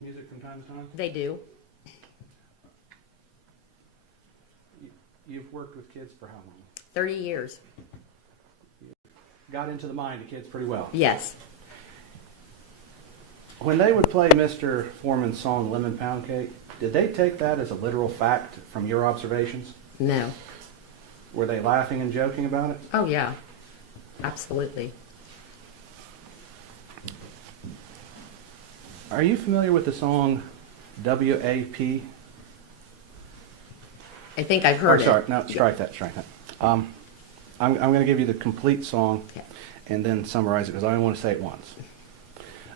music from time to time? They do. You've worked with kids for how long? 30 years. Got into the mind of kids pretty well. Yes. When they would play Mr. Foreman's song Lemon Pound Cake, did they take that as a literal fact from your observations? No. Were they laughing and joking about it? Oh, yeah. Absolutely. Are you familiar with the song WAP? I think I've heard Sorry, it. no, strike that. I'm going to give you the complete song Okay. and then summarize it because I only want to say it once.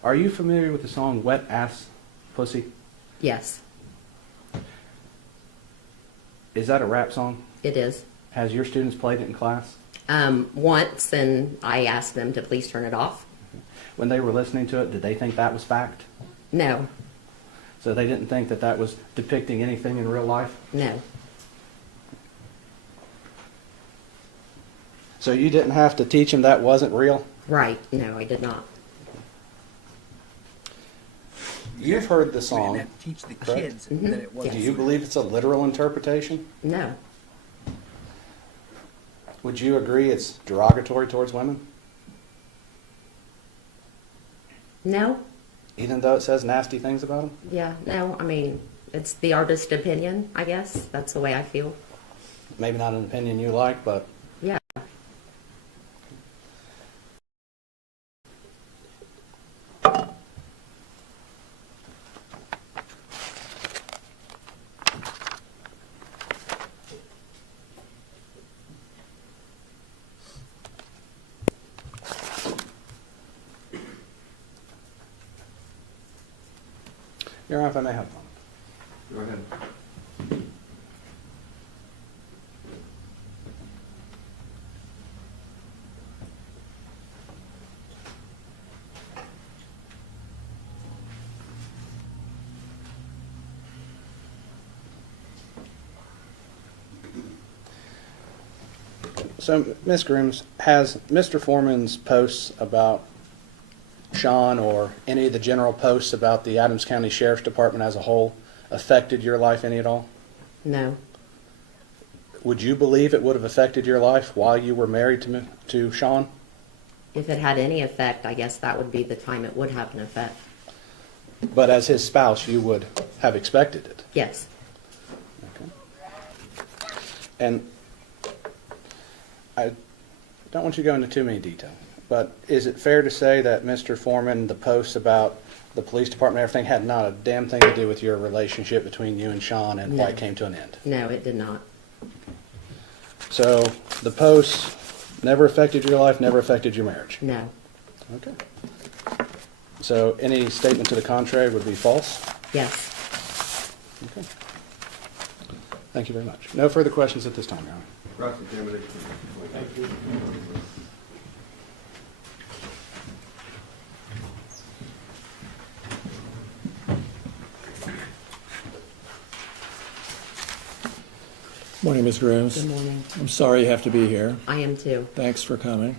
Are you familiar with the song Wet Ass Pussy? Yes, Is that a rap song? it is. Has your students played it in class? Once, and I asked them to please turn it off. When they were listening to it, did they think that was fact? No, So they didn't think that that was depicting anything in real life? no, So you didn't have to teach them that wasn't real? right. No, I did not. You've heard the We song. didn't have to teach the correct? kids that it was. Do you believe it's a literal interpretation? No, Would you agree it's derogatory towards women? no, Even though it says nasty things about them? yeah, no. I mean, it's the artist's opinion, I guess. That's the way I feel. Maybe not an opinion you like, but Yeah. Your Honor, if I may have a moment. Go ahead. So, Ms. Grooms, has Mr. Foreman's posts about Sean or any of the general posts about the Adams County Sheriff's Department as a whole affected your life any at all? No, Would you believe it would have affected your life while you were married to Sean? if it had any effect, I guess that would be the time it would have an effect. But as his spouse, you would have expected it. Yes, Okay. And I don't want you to go into too many detail, but is it fair to say that Mr. Foreman, the posts about the police department and everything had not a damn thing to do with your relationship between you and Sean and why it came to an end? no, it did not. So the posts never affected your life, never affected your marriage? No, Okay. So any statement to the contrary would be false? yes. Okay. Thank you very much. No further questions at this time, Your Honor. Cross-examination. Thank you. Morning, Ms. Grooms. Good morning. I'm sorry you have to be here. I am too. Thanks for coming.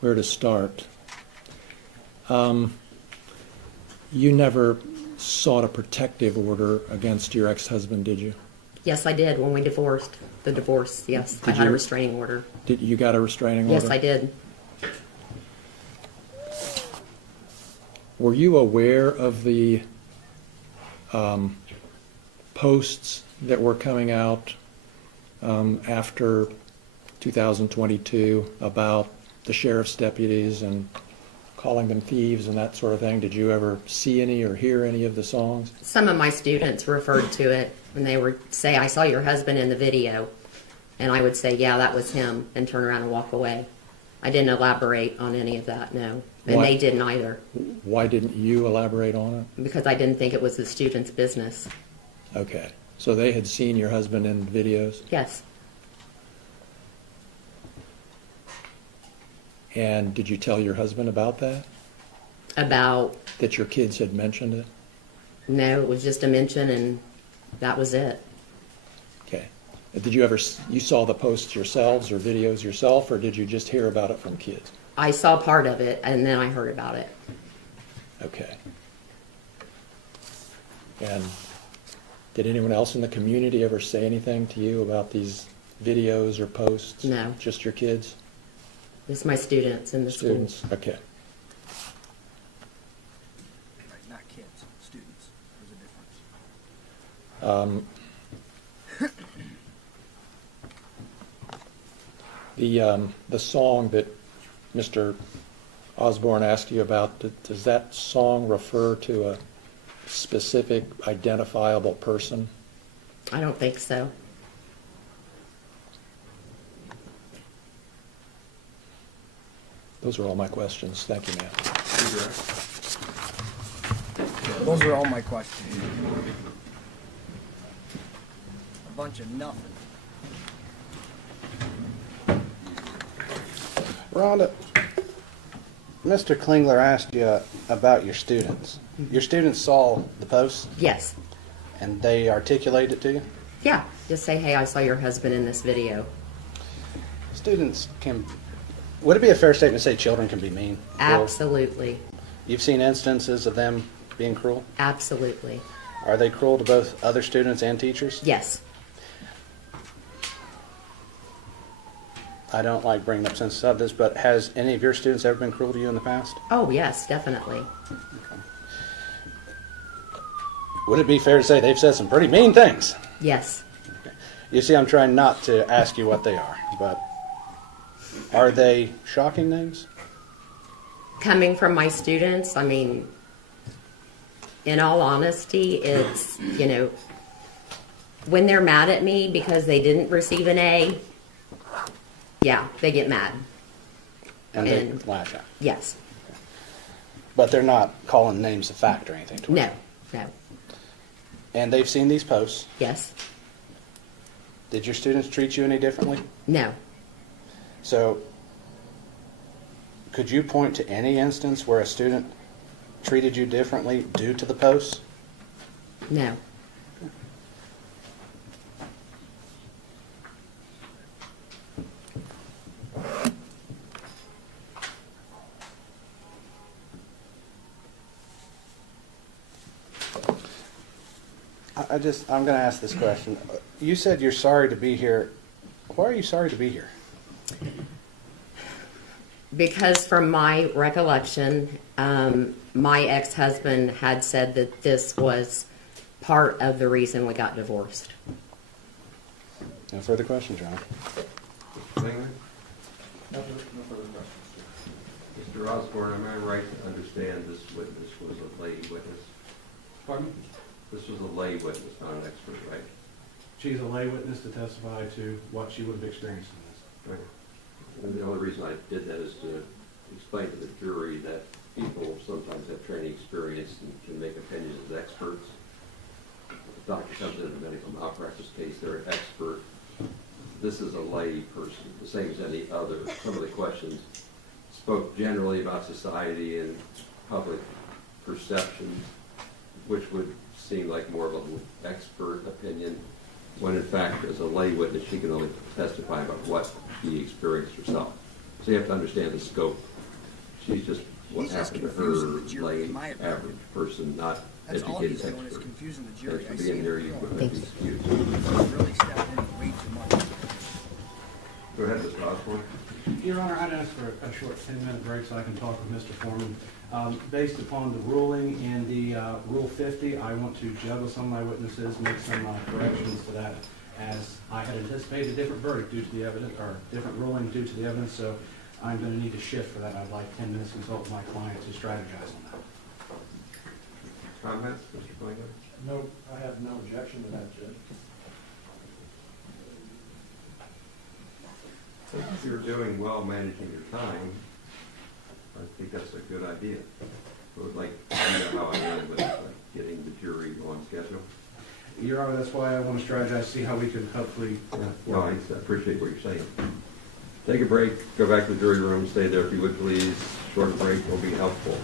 Where to start? You never sought a protective order against your ex-husband, did you? Yes, I did when we divorced. The divorce, yes. I Did had a you- restraining order. Did you got a restraining order? Yes, I did. Were you aware of the posts that were coming out after 2022 about the sheriff's deputies and calling them thieves and that sort of thing? Did you ever see any or hear any of the songs? Some of my students referred to it and they would say, I saw your husband in the video. And I would say, yeah, that was him, and turn around and walk away. I didn't elaborate on any of that, no. And Why? they didn't either, Why didn't you elaborate on because I didn't think it was the student's business. it? Okay. So they had seen your husband in videos? Yes, And did you tell your husband about that? about, That your kids had mentioned it? no, it was just a mention and that was it. Okay. Did you ever, you saw the posts yourselves or videos yourself, or did you just hear about it from kids? I saw part of it, and then I heard about it. Okay. And did anyone else in the community ever say anything to you about these videos or posts? No. Just your kids? It's my students in the school. Students? Okay. Right, not kids, students. There's a difference. The song that Mr. Osborne asked you about, does that song refer to a specific identifiable person? I don't think so. Those are all my questions. Thank you, ma'am. Those are all my questions. A bunch of nothing. Rhonda, Mr. Klingler asked you about your students. Your students saw the post Yes. and they articulated it to you? Yeah. Just say, hey, I saw your husband in this video. Students can, would it be a fair statement to say children can be mean? Cruel? Absolutely. You've seen instances of them being cruel? Absolutely. Are they cruel to both other students and teachers? Yes. I don't like bringing up sensitive subjects, but has any of your students ever been cruel to you in the past? Oh, yes, definitely. Would it be fair to say they've said some pretty mean things? Yes. You see, I'm trying not to ask you what they are, but are they shocking names? Coming from my students, I mean, in all honesty, it's, you know, when they're mad at me because they didn't receive an A, yeah, they get mad. And they And- lash out. Yes. But they're not calling names of fact or anything to No. No. And they've seen these posts. Yes. Did your students treat you any differently? No. So, could you point to any instance where a student treated you differently due to the posts? No. I'm going to ask this question. You said you're sorry to be here. Why are you sorry to be here? Because from my recollection, my ex-husband had said that this was part of the reason we got divorced. No further questions, John. Mr. Klingler? No further questions. Mr. Osborne, am I right to understand this witness was a lay witness? Pardon me? This was a lay witness, not an expert, right? She's a lay witness to testify to what she would have experienced in this. Right. And the only reason I did that is to explain to the jury that people sometimes have training experience and can make opinions as experts. If a doctor comes in a medical malpractice case, they're an expert. This is a lay person, the same as any other. Some of the questions spoke generally about society and public perception, which would seem like more of an expert opinion, when in fact, as a lay witness, she can only testify about what she experienced herself. So you have to understand the scope. She's just what He's just happened to confusing the her, jury, lay in my opinion. average person, not That's all educated he's doing is expert. confusing the jury. At I the see beginning it. there, you put Thank that you. excuse. He's really stepping in way too much. Go ahead, Mr. Osborne. Your Honor, I'd ask for a short 10-minute break so I can talk with Mr. Foreman. Based upon the ruling in the Rule 50, I want to juggle some of my witnesses, make some corrections to that, as I had anticipated a different verdict due to the evidence, or different ruling due to the evidence, so I'm going to need to shift for that. I'd like 10 minutes to consult with my client to strategize on that. Comments, Mr. Klingler? No, I have no objection to that, Judge. If you're doing well managing your time, I think that's a good idea. I would like, I know how I am with getting the jury on schedule. Your Honor, that's why I want to strategize, see how we can hopefully No, I appreciate what you're saying. Take a break, go back to the jury room, stay there if you would please. Short break will be helpful.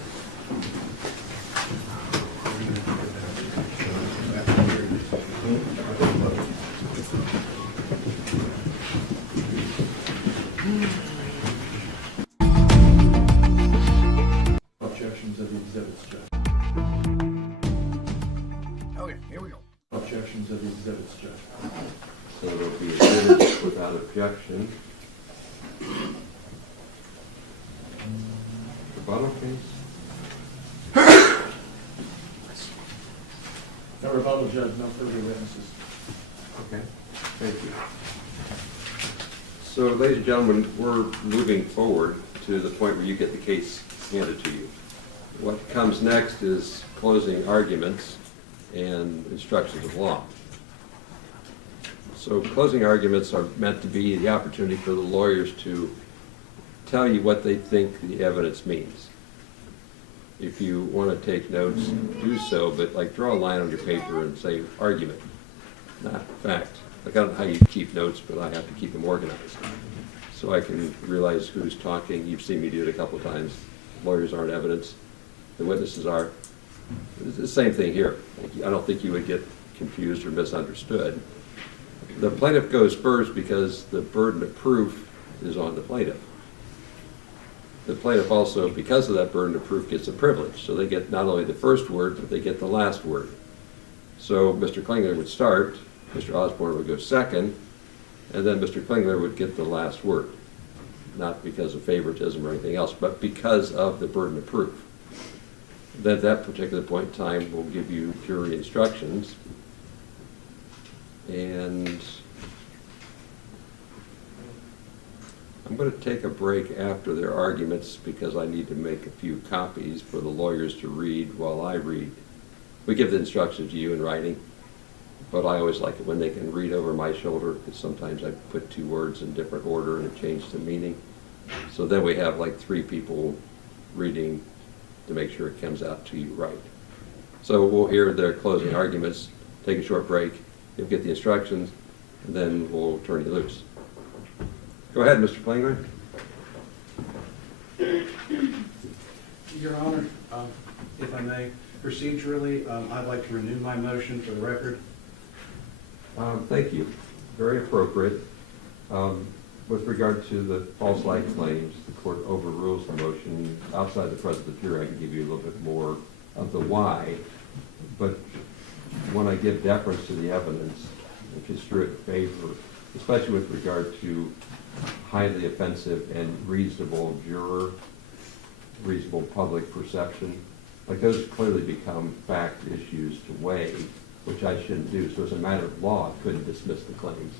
Here we go. Objections of the exhibits, Judge. So it'll be admitted without objection. Rebuttal, please. No rebuttal, Judge, no further witnesses. Okay, thank you. So, ladies and gentlemen, we're moving forward to the point where you get the case handed to you. What comes next is closing arguments and instructions of law. So closing arguments are meant to be the opportunity for the lawyers to tell you what they think the evidence means. If you want to take notes, do so, but like draw a line on your paper and say argument, not fact. Like I don't know how you keep notes, but I have to keep them organized. So I can realize who's talking. You've seen me do it a couple times. Lawyers aren't evidence. The witnesses are. It's the same thing here. I don't think you would get confused or misunderstood. The plaintiff goes first because the burden of proof is on the plaintiff. The plaintiff also, because of that burden of proof, gets a privilege. So they get not only the first word, but they get the last word. So Mr. Klingler would start, Mr. Osborne would go second, and then Mr. Klingler would get the last word. Not because of favoritism or anything else, but because of the burden of proof. Then at that particular point in time, we'll give you jury instructions. And I'm going to take a break after their arguments because I need to make a few copies for the lawyers to read while I read. We give the instructions to you in writing, but I always like it when they can read over my shoulder because sometimes I put two words in different order and it changes the meaning. So then we have like 3 people reading to make sure it comes out to you right. So we'll hear their closing arguments, take a short break, you'll get the instructions, and then we'll turn you loose. Go ahead, Mr. Klingler. Your Honor, if I may, procedurally, I'd like to renew my motion for the record. Thank you. Very appropriate. With regard to the false light claims, the court overrules the motion. Outside the presence of the jury, I can give you a little bit more of the why. But when I give deference to the evidence, which is true in favor, especially with regard to highly offensive and reasonable juror, reasonable public perception, like those clearly become fact issues to weigh, which I shouldn't do. So as a matter of law, I couldn't dismiss the claims.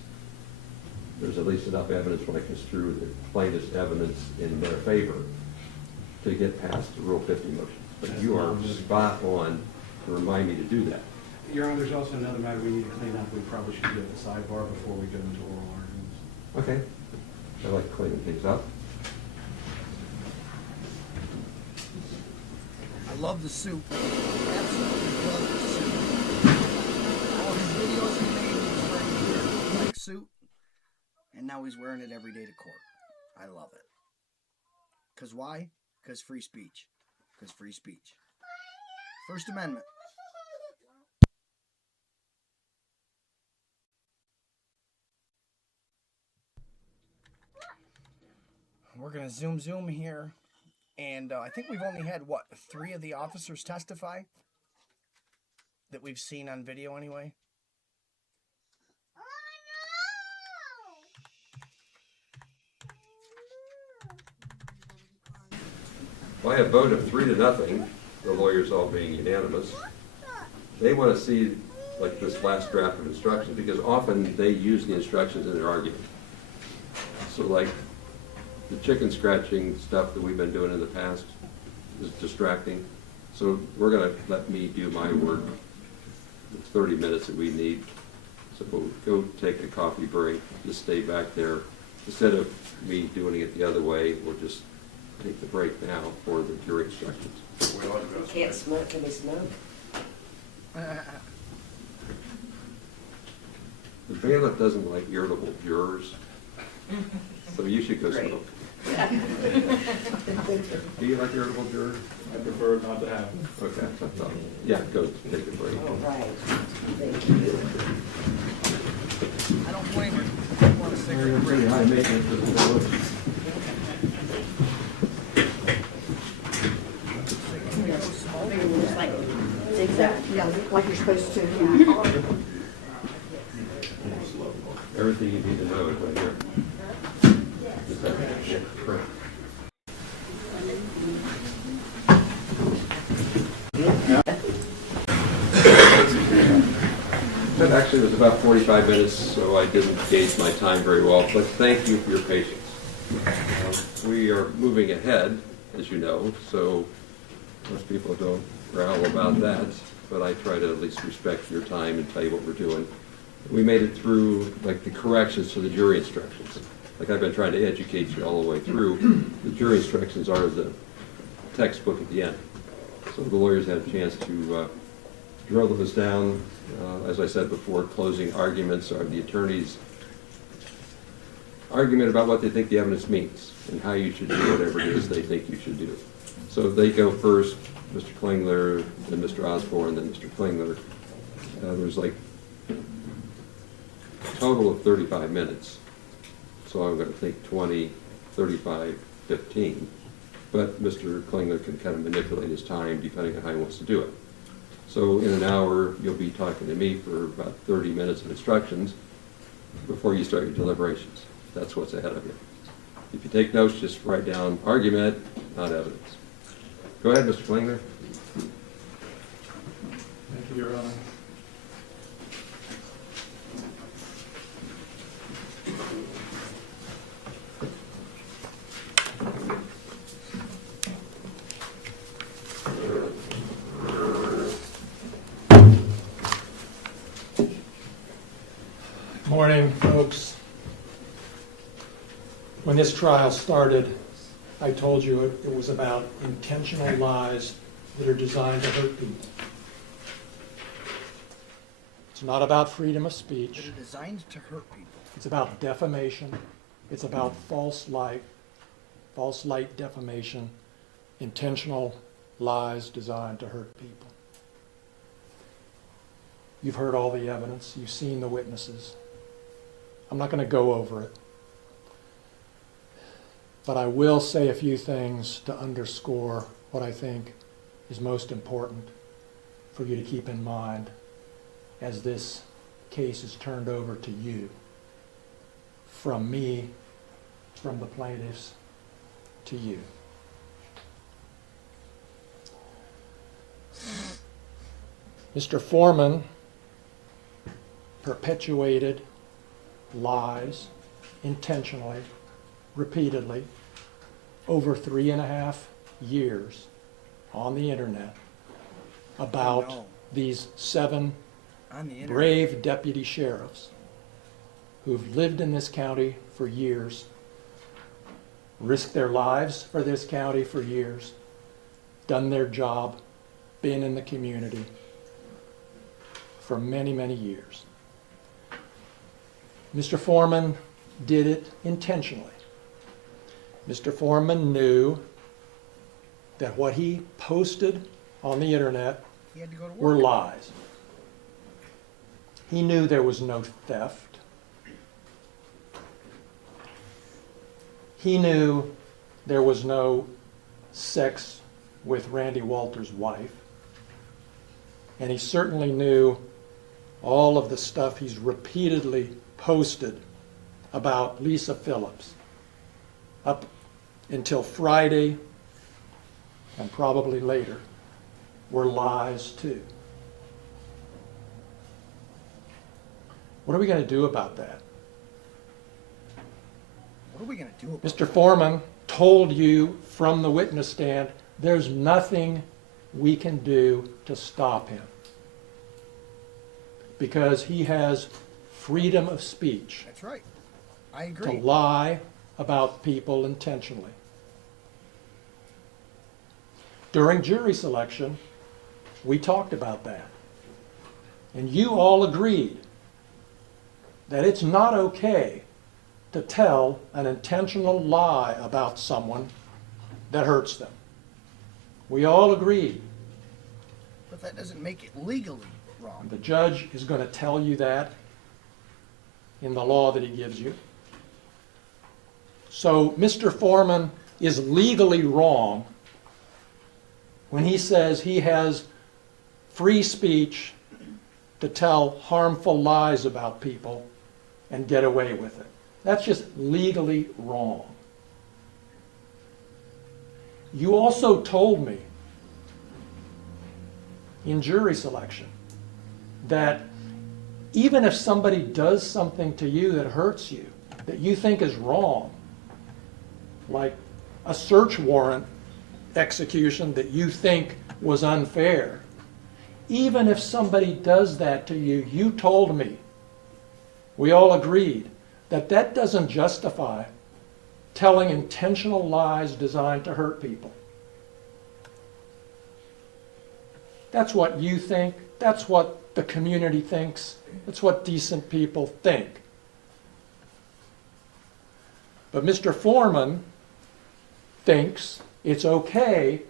There's at least enough evidence when I construe the plaintiff's evidence in their favor to get past the Rule 50 motion. But you are spot on to remind me to do that. Your Honor, there's also another matter we need to clean up. We probably should do at the sidebar before we go into oral arguments. Okay. I like cleaning things up. I love the suit. Absolutely love the suit. All his videos he made, he was wearing the black suit, and now he's wearing it every day to court. I love it. Because why? Because free speech. Because free speech. First Amendment. We're going to zoom here. And I think we've only had, 3 of the officers testify? That we've seen on video anyway? By a vote of 3-0, the lawyers all being unanimous, they want to see like this last draft of instructions because often they use the instructions in their argument. So like the chicken scratching stuff that we've been doing in the past is distracting. So we're going to let me do my work. It's 30 minutes that we need. So we'll go take a coffee break, just stay back there. Instead of me doing it the other way, we'll just take the break now for the jury instructions. Can't smoke, can we smoke? The bailiff doesn't like irritable jurors, so you should go Great. smoke. Do you like irritable jurors? I prefer not to have them. Okay, that's what I thought. Yeah, go take a break. All right. Thank you. I don't blame her. I want a cigarette break. Pretty high maintenance for the bailiff. It's like zigzag. Yeah, like you're supposed to, yeah. Everything you need to know is right here. Just have to print. That actually was about 45 minutes, so I didn't gauge my time very well, but thank you for your patience. We are moving ahead, as you know, so most people don't growl about that, but I try to at least respect your time and tell you what we're doing. We made it through, like, the corrections to the jury instructions. Like I've been trying to educate you all the way through. The jury instructions are the textbook at the end. So the lawyers had a chance to drill those down. As I said before, closing arguments are the attorney's argument about what they think the evidence means and how you should do whatever it is they think you should do. So they go first, Mr. Klingler, then Mr. Osborne, then Mr. Klingler. There's like a total of 35 minutes. So I'm going to think 20, 35, 15. But Mr. Klingler can kind of manipulate his time depending on how he wants to do it. So in an hour, you'll be talking to me for about 30 minutes of instructions before you start your deliberations. That's what's ahead of you. If you take notes, just write down argument, not evidence. Go ahead, Mr. Klingler. Thank you, Your Honor. Morning, folks. When this trial started, I told you it was about intentional lies that are designed to hurt people. It's not about freedom of speech. They're designed to hurt people. It's about defamation. It's about false light defamation, intentional lies designed to hurt people. You've heard all the evidence. You've seen the witnesses. I'm not going to go over it. But I will say a few things to underscore what I think is most important for you to keep in mind as this case is turned over to you, from me, from the plaintiffs, to you. Mr. Foreman perpetuated lies intentionally, repeatedly, over 3.5 years on the internet about these 7 On the internet. brave deputy sheriffs who've lived in this county for years, risked their lives for this county for years, done their job, been in the community for many, many years. Mr. Foreman did it intentionally. Mr. Foreman knew that what he posted on the internet He had to go to work. were lies. He knew there was no theft. He knew there was no sex with Randy Walters' wife. And he certainly knew all of the stuff he's repeatedly posted about Lisa Phillips up until Friday and probably later were lies too. What are we going to do about that? What are we going to do about Mr. Foreman told you from the witness stand there's nothing we can do to stop him because he has freedom of speech That's right. I to agree. lie about people intentionally. During jury selection, we talked about that. And you all agreed that it's not okay to tell an intentional lie about someone that hurts them. We all agreed. But that doesn't make it legally wrong. The judge is going to tell you that in the law that he gives you. So Mr. Foreman is legally wrong when he says he has free speech to tell harmful lies about people and get away with it. That's just legally wrong. You also told me in jury selection that even if somebody does something to you that hurts you, that you think is wrong, like a search warrant execution that you think was unfair, even if somebody does that to you, you told me, we all agreed, that that doesn't justify telling intentional lies designed to hurt people. That's what you think. That's what the community thinks. That's what decent people think. But Mr. Foreman thinks it's okay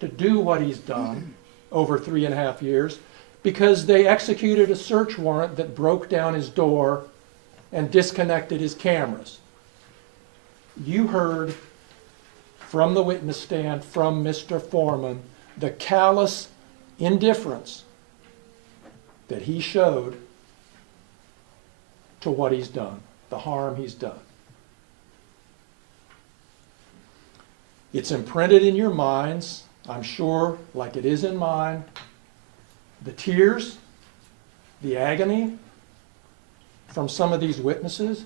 to do what he's done over 3.5 years because they executed a search warrant that broke down his door and disconnected his cameras. You heard from the witness stand, from Mr. Foreman, the callous indifference that he showed to what he's done, the harm he's done. It's imprinted in your minds, I'm sure, like it is in mine. The tears, the agony from some of these witnesses,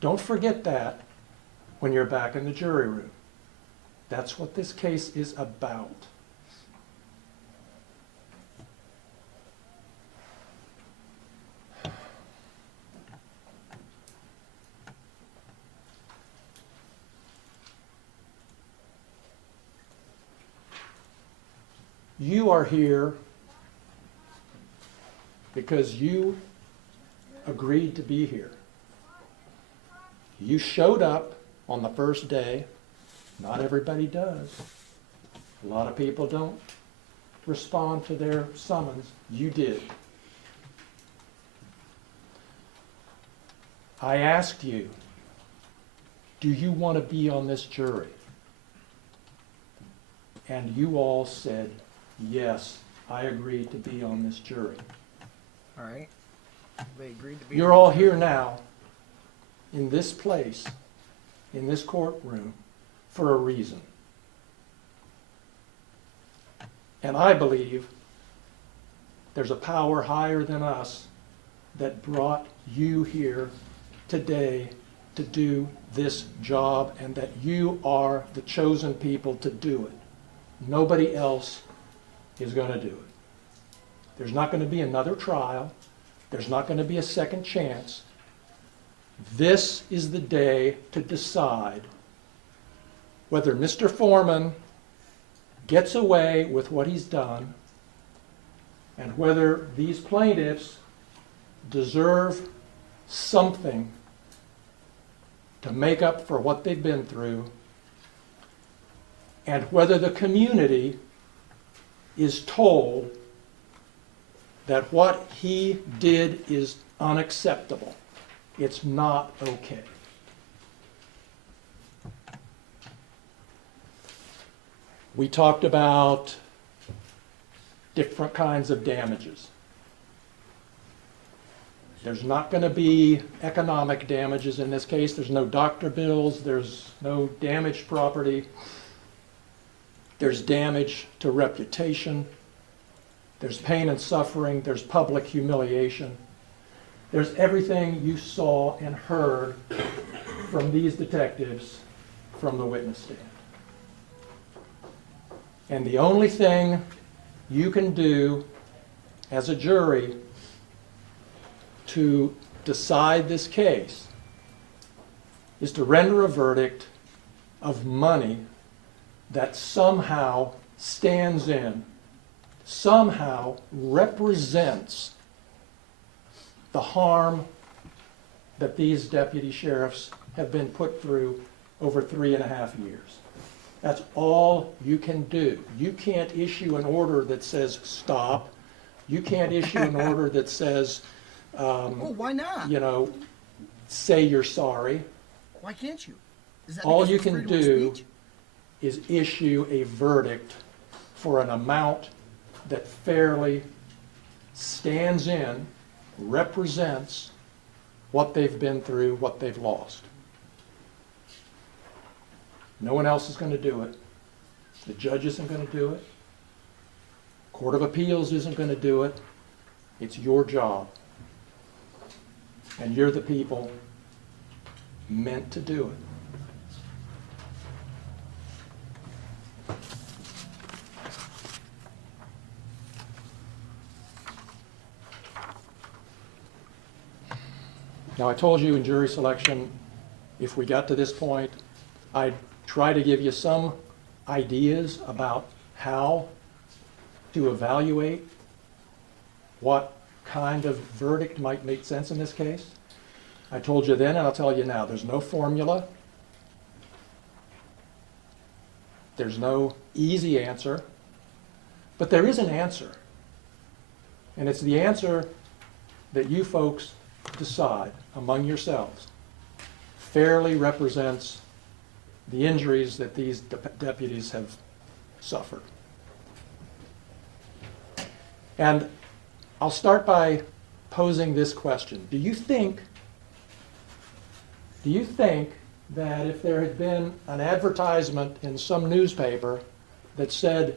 don't forget that when you're back in the jury room. That's what this case is about. You are here because you agreed to be here. You showed up on the first day. Not everybody does. A lot of people don't respond to their summons. You did. I asked you, do you want to be on this jury? And you all said, yes, I agreed to be on this jury. All right. They agreed to be. You're all here now, in this place, in this courtroom, for a reason. And I believe there's a power higher than us that brought you here today to do this job, and that you are the chosen people to do it. Nobody else is going to do it. There's not going to be another trial. There's not going to be a second chance. This is the day to decide whether Mr. Foreman gets away with what he's done and whether these plaintiffs deserve something to make up for what they've been through, and whether the community is told that what he did is unacceptable. It's not okay. We talked about different kinds of damages. There's not going to be economic damages in this case. There's no doctor bills. There's no damaged property. There's damage to reputation. There's pain and suffering. There's public humiliation. There's everything you saw and heard from these detectives from the witness stand. And the only thing you can do as a jury to decide this case is to render a verdict of money that somehow stands in, somehow represents the harm that these deputy sheriffs have been put through over 3.5 years. That's all you can do. You can't issue an order that says stop. You can't issue an order that says, why not? say you're sorry. Why can't you? Is that All because you it's can freedom of do speech? is issue a verdict for an amount that fairly stands in, represents what they've been through, what they've lost. No one else is going to do it. The judge isn't going to do it. Court of Appeals isn't going to do it. It's your job. And you're the people meant to do it. Now, I told you in jury selection, if we got to this point, I'd try to give you some ideas about how to evaluate what kind of verdict might make sense in this case. I told you then, and I'll tell you now, there's no formula. There's no easy answer. But there is an answer. And it's the answer that you folks decide among yourselves fairly represents the injuries that these deputies have suffered. And I'll start by posing this question. Do you think that if there had been an advertisement in some newspaper that said,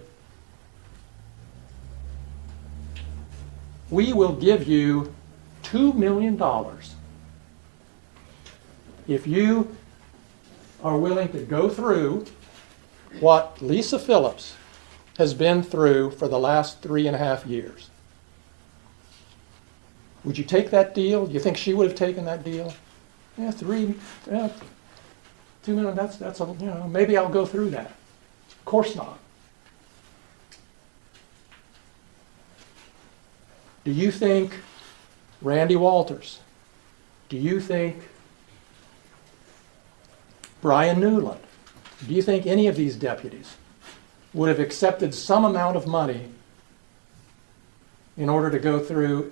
we will give you $2 million if you are willing to go through what Lisa Phillips has been through for the last 3.5 years? Would you take that deal? Do you think she would have taken that deal? Yeah, $2 million, that's a, you know, maybe I'll go through that. Of course not. Do you think Randy Walters? Do you think Brian Newland? Do you think any of these deputies would have accepted some amount of money in order to go through,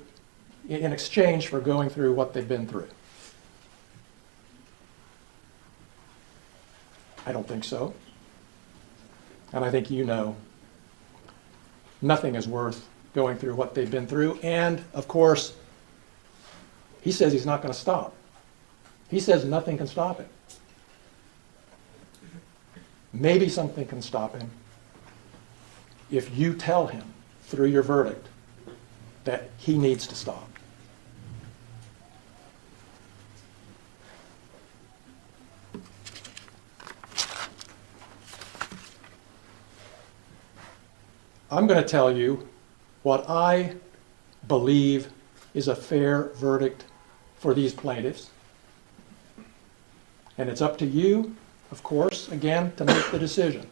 in exchange for going through what they've been through? I don't think so. And I think you know nothing is worth going through what they've been through. And, of course, he says he's not going to stop. He says nothing can stop him. Maybe something can stop him if you tell him through your verdict that he needs to stop. I'm going to tell you what I believe is a fair verdict for these plaintiffs. And it's up to you, of course, again, to make the decision.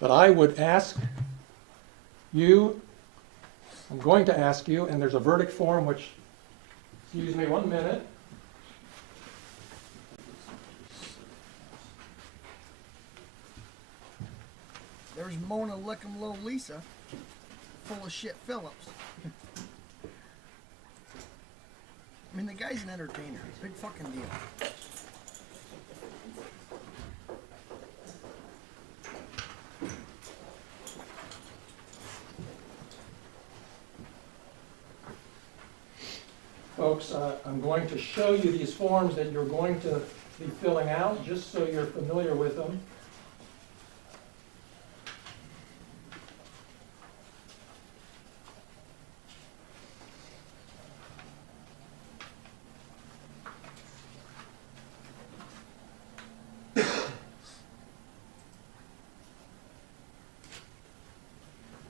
But I would ask you, I'm going to ask you, and there's a verdict form which, excuse me 1 minute. There's Mona Lickum Low Lisa, full of shit Phillips. I mean, the guy's an entertainer. Big fucking deal. Folks, I'm going to show you these forms that you're going to be filling out, just so you're familiar with them.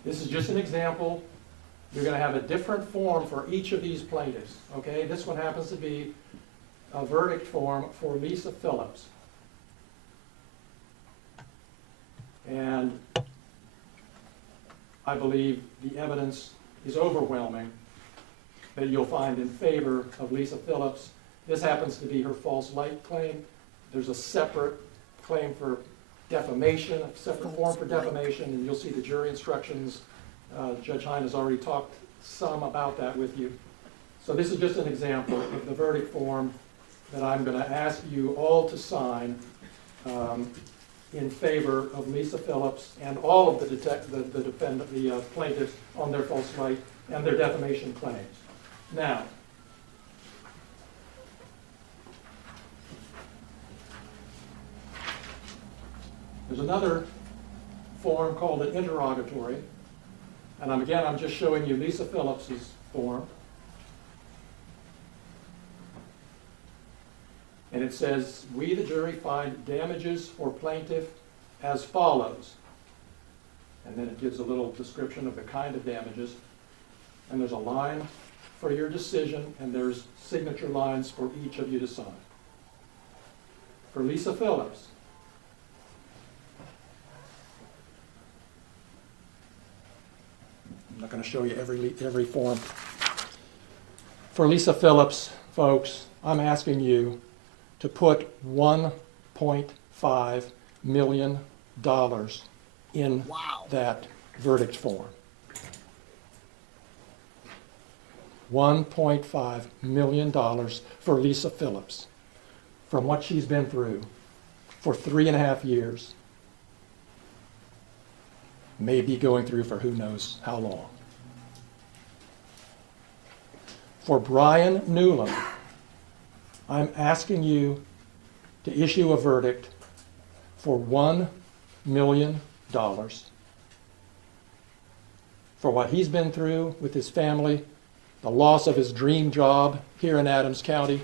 This is just an example. You're going to have a different form for each of these plaintiffs, okay? This one happens to be a verdict form for Lisa Phillips. And I believe the evidence is overwhelming that you'll find in favor of Lisa Phillips. This happens to be her false light claim. There's a separate claim for defamation, a separate form for defamation, and you'll see the jury instructions. Judge Hine has already talked some about that with you. So this is just an example of the verdict form that I'm going to ask you all to sign in favor of Lisa Phillips and all of the plaintiffs on their false light and their defamation claims. Now, there's another form called an interrogatory, and I'm just showing you Lisa Phillips's form. And it says, we, the jury, find damages for plaintiff as follows. And then it gives a little description of the kind of damages. And there's a line for your decision, and there's signature lines for each of you to sign. For Lisa Phillips, I'm not going to show you every form. For Lisa Phillips, folks, I'm asking you to put $1.5 million in that verdict form. $1.5 million for Lisa Phillips from what she's been through for 3.5 years. May be going through for who knows how long. For Brian Newland, I'm asking you to issue a verdict for $1 million for what he's been through with his family, the loss of his dream job here in Adams County.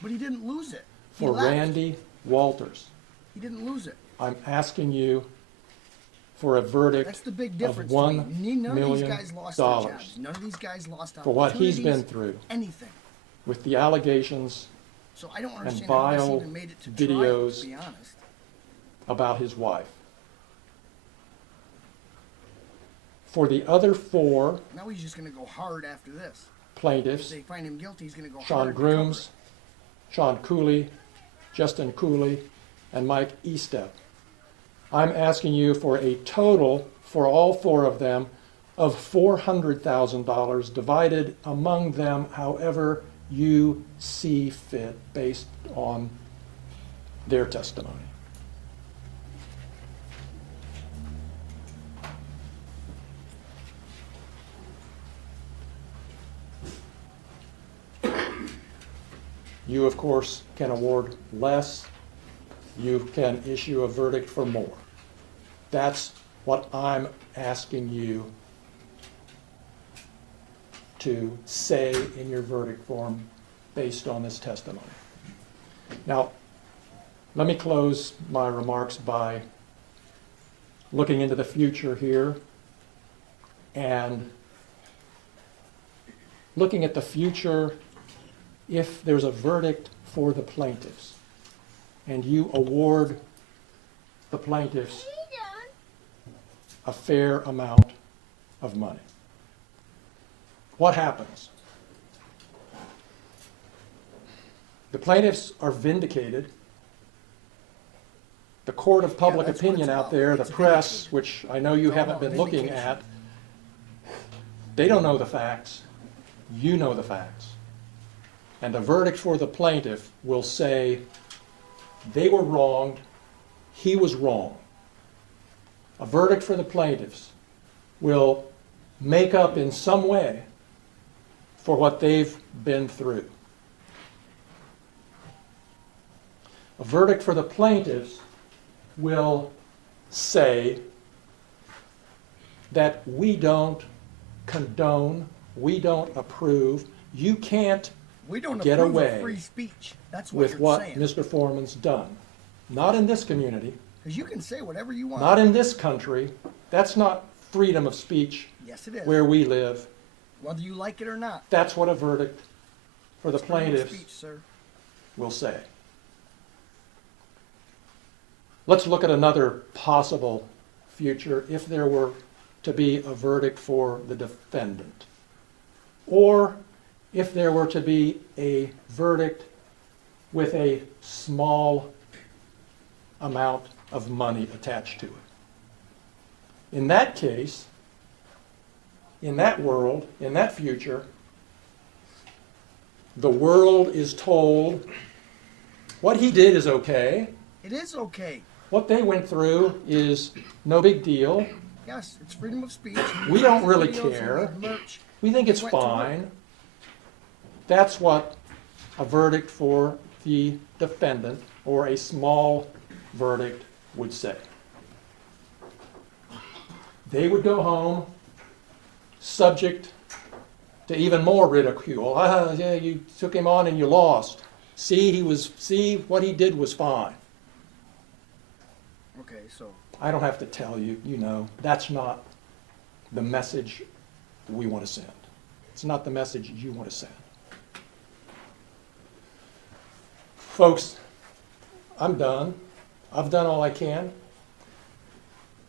But he didn't lose it. He For left. Randy Walters, He didn't lose it. I'm asking you for a verdict That's the big of difference. to $1 me. None of these million guys lost their jobs. None of these guys lost for what he's been opportunities, through anything. with the allegations So I don't and understand how this vile even made it to trial, videos to be honest. about his wife. For the other 4 Now he's just going to go hard after this. If plaintiffs, they find him guilty, he's going to go Sean hard. Grooms, Sean Cooley, Justin Cooley, and Mike Estep, I'm asking you for a total for all 4 of them of $400,000 divided among them however you see fit based on their testimony. You, of course, can award less. You can issue a verdict for more. That's what I'm asking you to say in your verdict form based on this testimony. Now, let me close my remarks by looking into the future here and looking at the future if there's a verdict for the plaintiffs and you award the plaintiffs a fair amount of money. What happens? The plaintiffs are vindicated. The court of public that's what opinion it's out about. there, the It's press, vindicated. which I know you It's all haven't about been looking vindication. at, they don't know the facts. You know the facts. And a verdict for the plaintiff will say they were wronged, he was wrong. A verdict for the plaintiffs will make up in some way for what they've been through. A verdict for the plaintiffs will say that we don't condone, we don't approve, you can't We don't get approve away of free speech. That's what with you're what saying. Mr. Foreman's done. Not in this community, Because you can say whatever you want. not in this country. That's not freedom of speech Yes, it is. where we live. Whether you like it or not. That's what a verdict for the Freedom of plaintiffs speech, sir. will say. Let's look at another possible future if there were to be a verdict for the defendant, or if there were to be a verdict with a small amount of money attached to it. In that case, in that world, in that future, the world is told what he did is okay, It is okay. What they went through is no big deal. Yes, it's freedom of speech. We don't really Videos, care. they made merch. We think it's Went to work. fine. That's what a verdict for the defendant or a small verdict would say. They would go home subject to even more ridicule. Yeah, you took him on and you lost. See, what he did was fine. Okay, so I don't have to tell you, you know, that's not the message we want to send. It's not the message you want to send. Folks, I'm done. I've done all I can.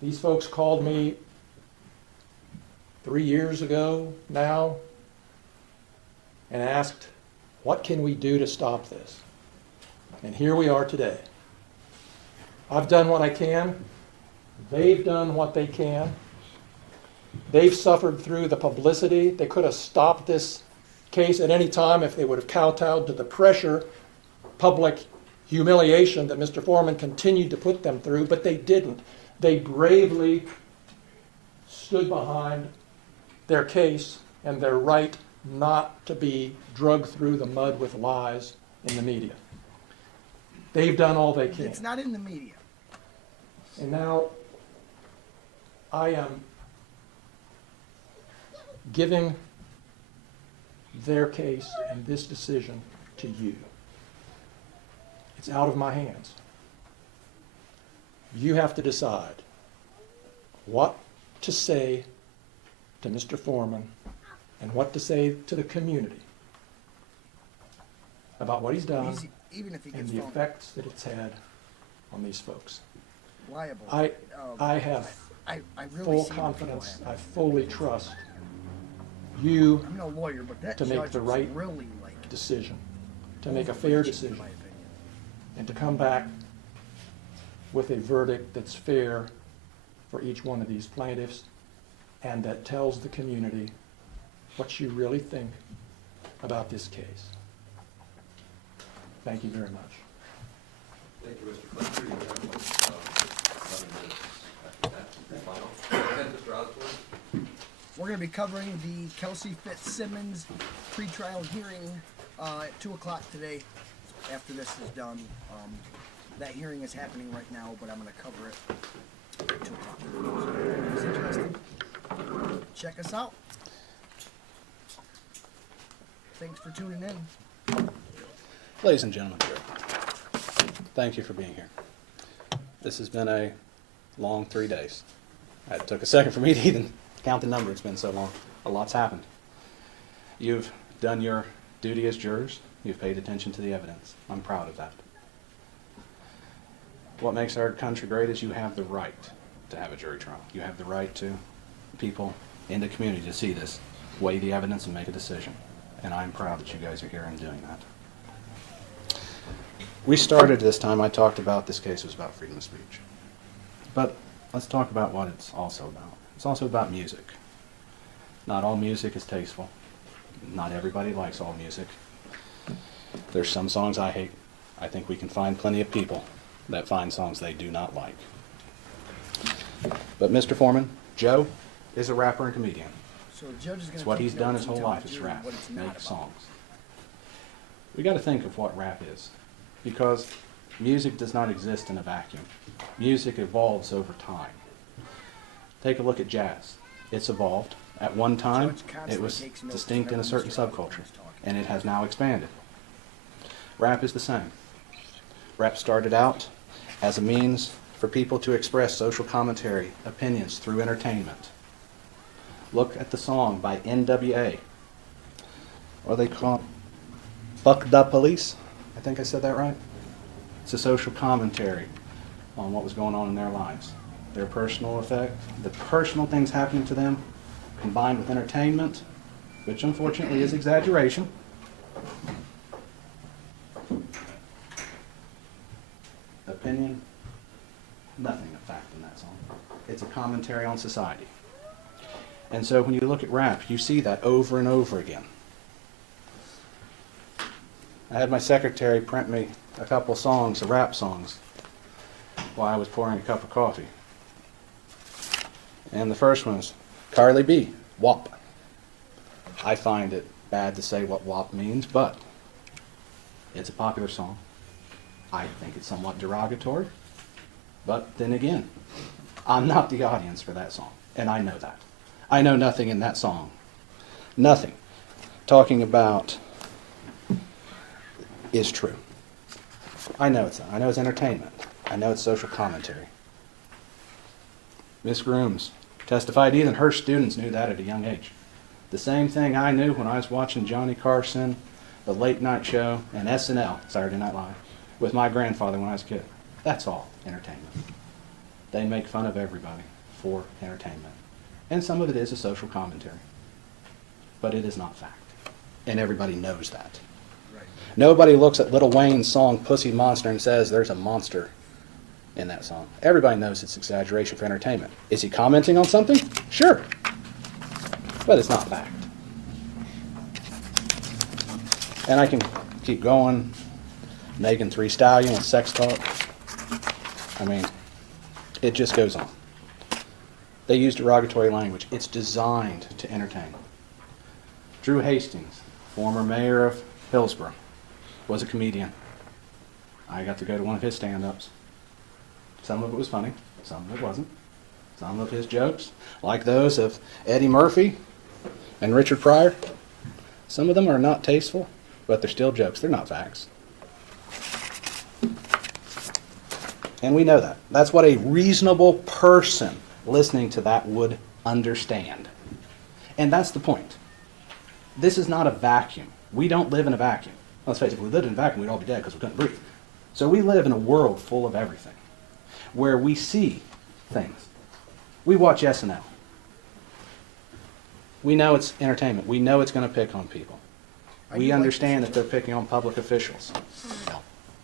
These folks called me 3 years ago now and asked, what can we do to stop this? And here we are today. I've done what I can. They've done what they can. They've suffered through the publicity. They could have stopped this case at any time if they would have kowtowed to the pressure, public humiliation that Mr. Foreman continued to put them through, but they didn't. They bravely stood behind their case and their right not to be dragged through the mud with lies in the media. They've done all they can. it's not in the media. And now I am giving their case and this decision to you. It's out of my hands. You have to decide what to say to Mr. Foreman and what to say to the community about what he's done Even if he and gets the found effects that it's had on these folks. liable. I have I really full see what confidence, people I have. fully trust you I'm no lawyer, but that to make judge the was right really like decision, to make a fair overreaching, decision, in my opinion. and to come back with a verdict that's fair for each one of these plaintiffs and that tells the community what you really think about this case. Thank you very much. Thank you, Mr. Fletcher. You have 11 minutes after that. Final. And Mr. Osborne? We're going to be covering the Kelsey Fitzsimmons pretrial hearing at 2 o'clock today. After this is done, that hearing is happening right now, but I'm going to cover it at 2 o'clock. So if it's interesting, check us out. Thanks for tuning in. Ladies and gentlemen, thank you for being here. This has been a long 3 days. It took a second for me to even count the number. It's been so long. A lot's happened. You've done your duty as jurors. You've paid attention to the evidence. I'm proud of that. What makes our country great is you have the right to have a jury trial. You have the right to people in the community to see this, weigh the evidence, and make a decision. And I'm proud that you guys are here and doing that. We started this time, I talked about this case was about freedom of speech. But let's talk about what it's also about. It's also about music. Not all music is tasteful. Not everybody likes all music. There's some songs I hate. I think we can find plenty of people that find songs they do not like. But Mr. Foreman, Joe is a rapper and comedian. So the judge is going It's to what he's done his whole life is rap, make songs. We got to think of what rap is, because music does not exist in a vacuum. Music evolves over time. Take a look at jazz. It's evolved. At one time, it was distinct in a certain subculture, and it has now expanded. Rap is the same. Rap started out as a means for people to express social commentary, opinions through entertainment. Look at the song by NWA. What do they call it? Fuck the Police? I think I said that right. It's a social commentary on what was going on in their lives. Their personal effect, the personal things happening to them, combined with entertainment, which unfortunately is exaggeration. Opinion, nothing of fact in that song. It's a commentary on society. And so when you look at rap, you see that over and over again. I had my secretary print me a couple songs, rap songs, while I was pouring a cup of coffee. And the first one is Carly B, WAP. I find it bad to say what WAP means, but it's a popular song. I think it's somewhat derogatory, but then again, I'm not the audience for that song, and I know that. I know nothing in that song. Nothing talking about is true. I know it's entertainment. I know it's social commentary. Miss Grooms testified even her students knew that at a young age. The same thing I knew when I was watching Johnny Carson, The Late Night Show, and SNL, Saturday Night Live, with my grandfather when I was a kid. That's all entertainment. They make fun of everybody for entertainment. And some of it is a social commentary. But it is not fact. And everybody knows that. Right. Nobody looks at Lil Wayne's song Pussy Monster and says there's a monster in that song. Everybody knows it's exaggeration for entertainment. Is he commenting on something? Sure. But it's not fact. And I can keep going. Megan Thee Stallion with sex talk. I mean, it just goes on. They use derogatory language. It's designed to entertain. Drew Hastings, former mayor of Hillsborough, was a comedian. I got to go to one of his stand-ups. Some of it was funny, some of it wasn't. Some of his jokes, like those of Eddie Murphy and Richard Pryor, some of them are not tasteful, but they're still jokes. They're not facts. And we know that. That's what a reasonable person listening to that would understand. And that's the point. This is not a vacuum. We don't live in a vacuum. Let's face it, if we lived in a vacuum, we'd all be dead because we couldn't breathe. So we live in a world full of everything, where we see things. We watch SNL. We know it's entertainment. We know it's going to pick on people. We understand that they're picking on public officials.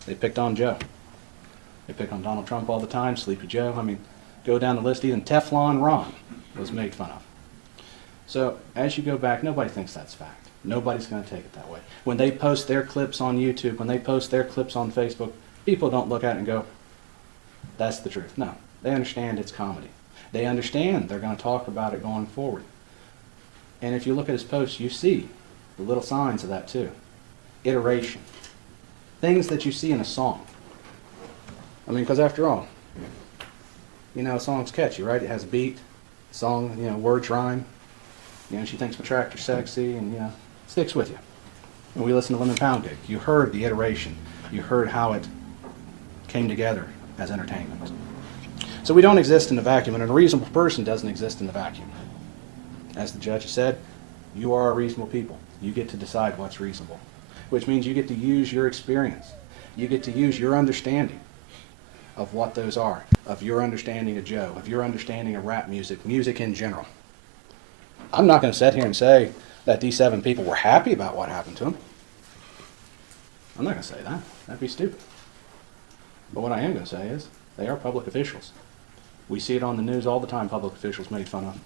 They picked on Joe. They pick on Donald Trump all the time, Sleepy Joe. I mean, go down the list, even Teflon Ron was made fun of. So as you go back, nobody thinks that's fact. Nobody's going to take it that way. When they post their clips on YouTube, when they post their clips on Facebook, people don't look at it and go, that's the truth. No, they understand it's comedy. They understand they're going to talk about it going forward. And if you look at his posts, you see the little signs of that too. Iteration. Things that you see in a song. I mean, because after all, you know, a song's catchy, right? It has a beat, song, you know, words rhyme. You know, she thinks my tractor's sexy, and, you know, sticks with you. When we listen to Lemon Pound Cake, you heard the iteration. You heard how it came together as entertainment. So we don't exist in a vacuum, and a reasonable person doesn't exist in the vacuum. As the judge said, you are a reasonable people. You get to decide what's reasonable, which means you get to use your experience. You get to use your understanding of what those are, of your understanding of Joe, of your understanding of rap music, music in general. I'm not going to sit here and say that these 7 people were happy about what happened to them. I'm not going to say that. That'd be stupid. But what I am going to say is they are public officials. We see it on the news all the time, public officials made fun of.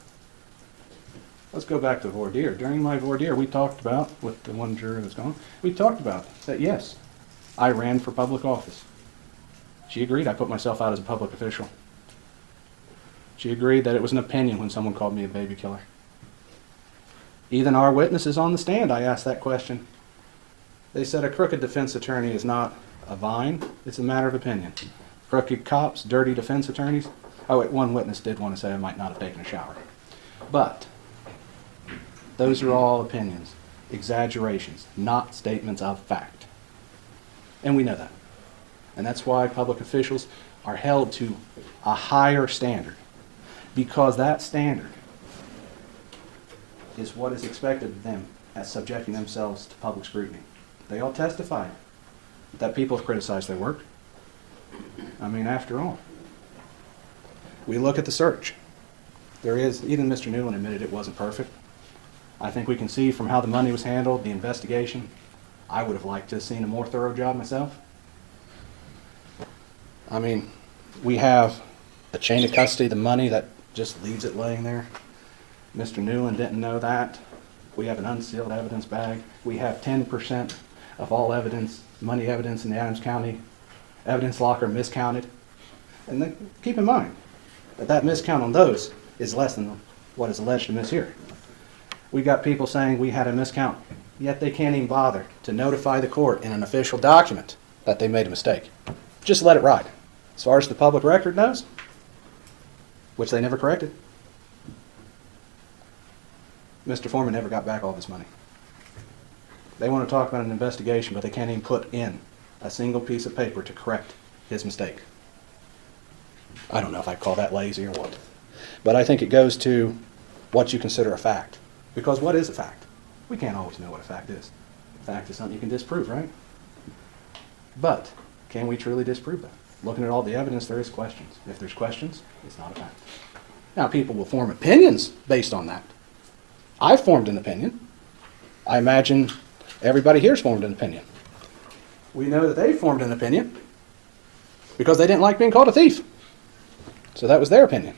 Let's go back to voir dire. During my voir dire, we talked about, with the one juror that's gone, we talked about that, yes, I ran for public office. She agreed I put myself out as a public official. She agreed that it was an opinion when someone called me a baby killer. Even our witnesses on the stand, I asked that question. They said a crooked defense attorney is not a vine, it's a matter of opinion. Crooked cops, dirty defense attorneys. Oh wait, one witness did want to say I might not have taken a shower. But those are all opinions, exaggerations, not statements of fact. And we know that. And that's why public officials are held to a higher standard, because that standard is what is expected of them as subjecting themselves to public scrutiny. They all testified that people have criticized their work. I mean, after all, we look at the search. There is, even Mr. Newland admitted it wasn't perfect. I think we can see from how the money was handled, the investigation. I would have liked to have seen a more thorough job myself. I mean, we have a chain of custody, the money that just leaves it laying there. Mr. Newland didn't know that. We have an unsealed evidence bag. We have 10% of all evidence, money evidence in the Adams County evidence locker miscounted. And then keep in mind that that miscount on those is less than what is alleged in this here. We got people saying we had a miscount, yet they can't even bother to notify the court in an official document that they made a mistake. Just let it ride. As far as the public record knows, which they never corrected, Mr. Foreman never got back all of his money. They want to talk about an investigation, but they can't even put in a single piece of paper to correct his mistake. I don't know if I'd call that lazy or what. But I think it goes to what you consider a fact. Because what is a fact? We can't always know what a fact is. A fact is something you can disprove, right? But can we truly disprove that? Looking at all the evidence, there is questions. If there's questions, it's not a fact. Now, people will form opinions based on that. I formed an opinion. I imagine everybody here's formed an opinion. We know that they formed an opinion because they didn't like being called a thief. So that was their opinion.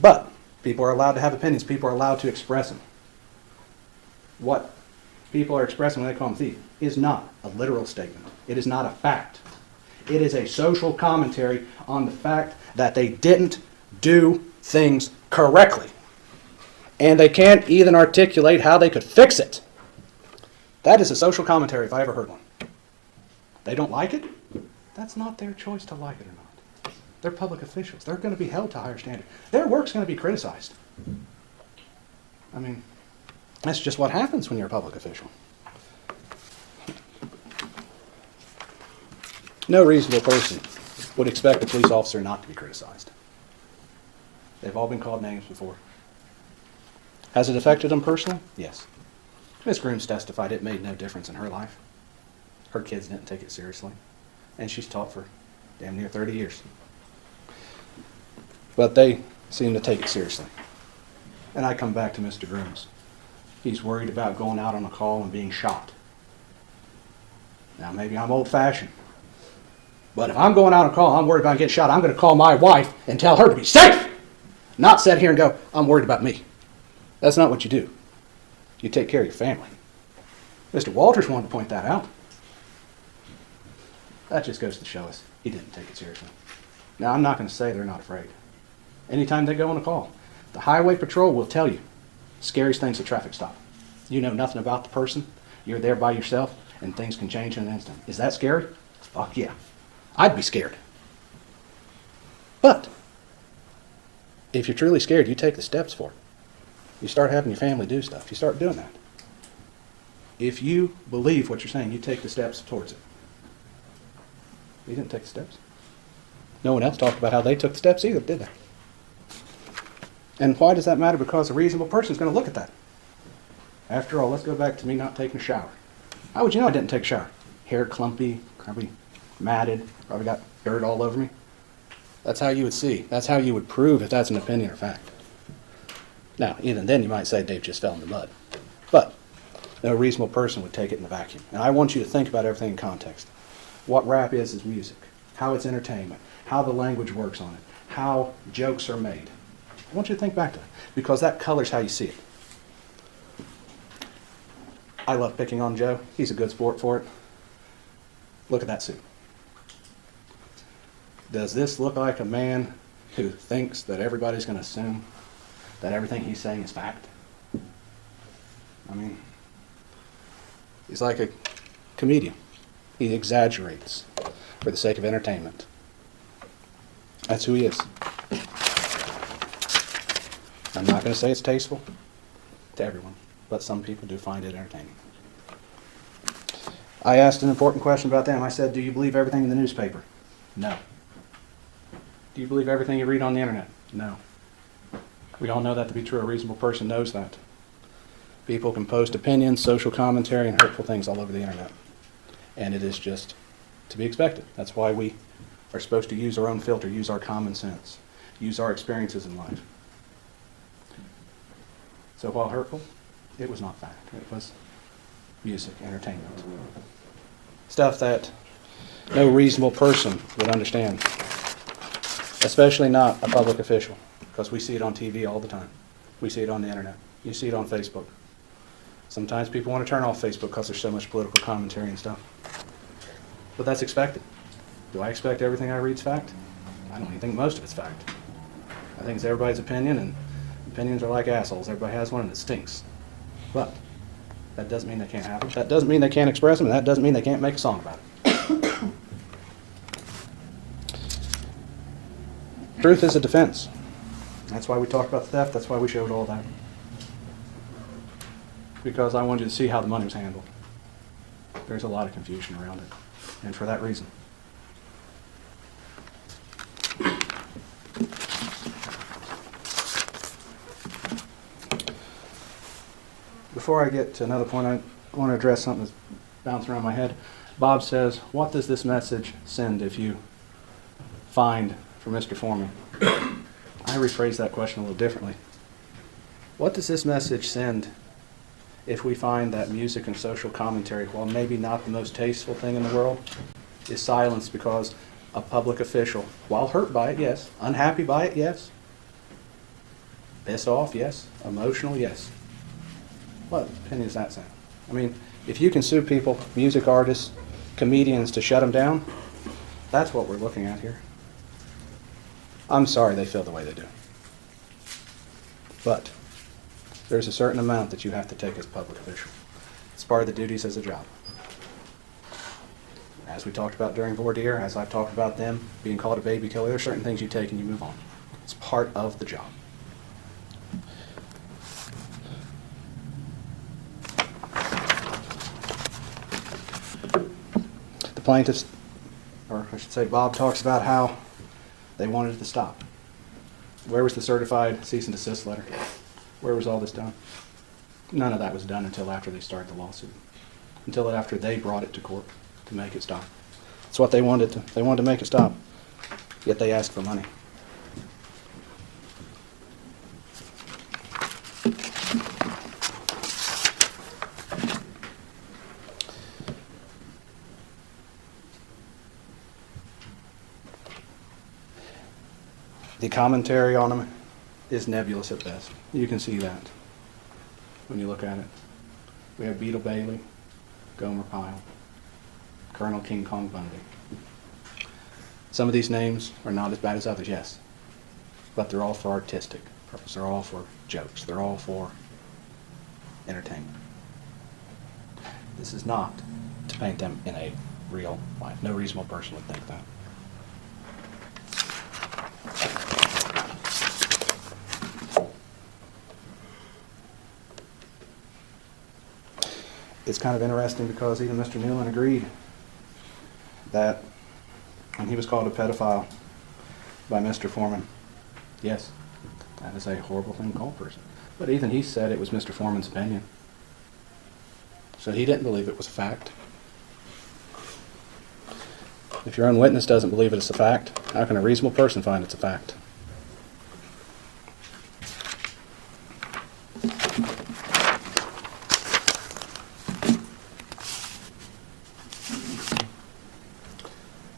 But people are allowed to have opinions. People are allowed to express them. What people are expressing when they call them thief is not a literal statement. It is not a fact. It is a social commentary on the fact that they didn't do things correctly. And they can't even articulate how they could fix it. That is a social commentary if I ever heard one. They don't like it? That's not their choice to like it or not. They're public officials. They're going to be held to a higher standard. Their work's going to be criticized. I mean, that's just what happens when you're a public official. No reasonable person would expect a police officer not to be criticized. They've all been called names before. Has it affected them personally? Yes. Ms. Grooms testified it made no difference in her life. Her kids didn't take it seriously. And she's taught for damn near 30 years. But they seem to take it seriously. And I come back to Mr. Grooms. He's worried about going out on a call and being shot. Now, maybe I'm old-fashioned. But if I'm going out on a call, I'm worried about getting shot, I'm going to call my wife and tell her to be safe. Not sit here and go, I'm worried about me. That's not what you do. You take care of your family. Mr. Walters wanted to point that out. That just goes to show us he didn't take it seriously. Now, I'm not going to say they're not afraid. Anytime they go on a call, the highway patrol will tell you scariest things at traffic stop. You know nothing about the person. You're there by yourself, and things can change in an instant. Is that scary? Fuck yeah. I'd be scared. But if you're truly scared, you take the steps for it. You start having your family do stuff. You start doing that. If you believe what you're saying, you take the steps towards it. You didn't take the steps. No one else talked about how they took the steps either, did they? And why does that matter? Because a reasonable person is going to look at that. After all, let's go back to me not taking a shower. How would you know I didn't take a shower? Hair clumpy, probably matted, probably got dirt all over me. That's how you would see. That's how you would prove if that's an opinion or fact. Now, even then you might say Dave just fell in the mud. But no reasonable person would take it in a vacuum. And I want you to think about everything in context. What rap is music, how it's entertainment, how the language works on it, how jokes are made. I want you to think back to that, because that colors how you see it. I love picking on Joe. He's a good sport for it. Look at that suit. Does this look like a man who thinks that everybody's going to assume that everything he's saying is fact? I mean, he's like a comedian. He exaggerates for the sake of entertainment. That's who he is. I'm not going to say it's tasteful to everyone, but some people do find it entertaining. I asked an important question about them. I said, do you believe everything in the newspaper? No. Do you believe everything you read on the internet? No. We all know that to be true. A reasonable person knows that. People can post opinions, social commentary, and hurtful things all over the internet. And it is just to be expected. That's why we are supposed to use our own filter, use our common sense, use our experiences in life. So while hurtful, it was not fact. It was music, entertainment. Stuff that no reasonable person would understand, especially not a public official, because we see it on TV all the time. We see it on the internet. You see it on Facebook. Sometimes people want to turn off Facebook because there's so much political commentary and stuff. But that's expected. Do I expect everything I read is fact? I don't even think most of it's fact. I think it's everybody's opinion, and opinions are like assholes. Everybody has one and it stinks. But that doesn't mean they can't have them. That doesn't mean they can't express them, and that doesn't mean they can't make a song about it. Truth is a defense. That's why we talked about theft. That's why we showed all that. Because I wanted you to see how the money was handled. There's a lot of confusion around it, and for that reason. Before I get to another point, I want to address something that's bouncing around my head. Bob says, what does this message send if you find for Mr. Foreman? I rephrase that question a little differently. What does this message send if we find that music and social commentary, while maybe not the most tasteful thing in the world, is silenced because a public official, while hurt by it, yes, unhappy by it, yes, pissed off, yes, emotional, yes. What opinion does that sound? I mean, if you can sue people, music artists, comedians, to shut them down, that's what we're looking at here. I'm sorry they feel the way they do. But there's a certain amount that you have to take as a public official. It's part of the duties as a job. As we talked about during voir dire, as I've talked about them being called a baby killer, there's certain things you take and you move on. It's part of the job. The plaintiffs, or I should say Bob, talks about how they wanted it to stop. Where was the certified cease and desist letter? Where was all this done? None of that was done until after they started the lawsuit. Until after they brought it to court to make it stop. That's what they wanted to. They wanted to make it stop. Yet they asked for money. The commentary on them is nebulous at best. You can see that when you look at it. We have Beetle Bailey, Gomer Pyle, Colonel King Kong Bundy. Some of these names are not as bad as others, yes, but they're all for artistic purpose. They're all for jokes. They're all for entertainment. This is not to paint them in a real life. No reasonable person would think that. It's kind of interesting because even Mr. Newland agreed that when he was called a pedophile by Mr. Foreman, yes, that is a horrible thing to call a person. But even he said it was Mr. Foreman's opinion. So he didn't believe it was a fact. If your own witness doesn't believe it's a fact, how can a reasonable person find it's a fact?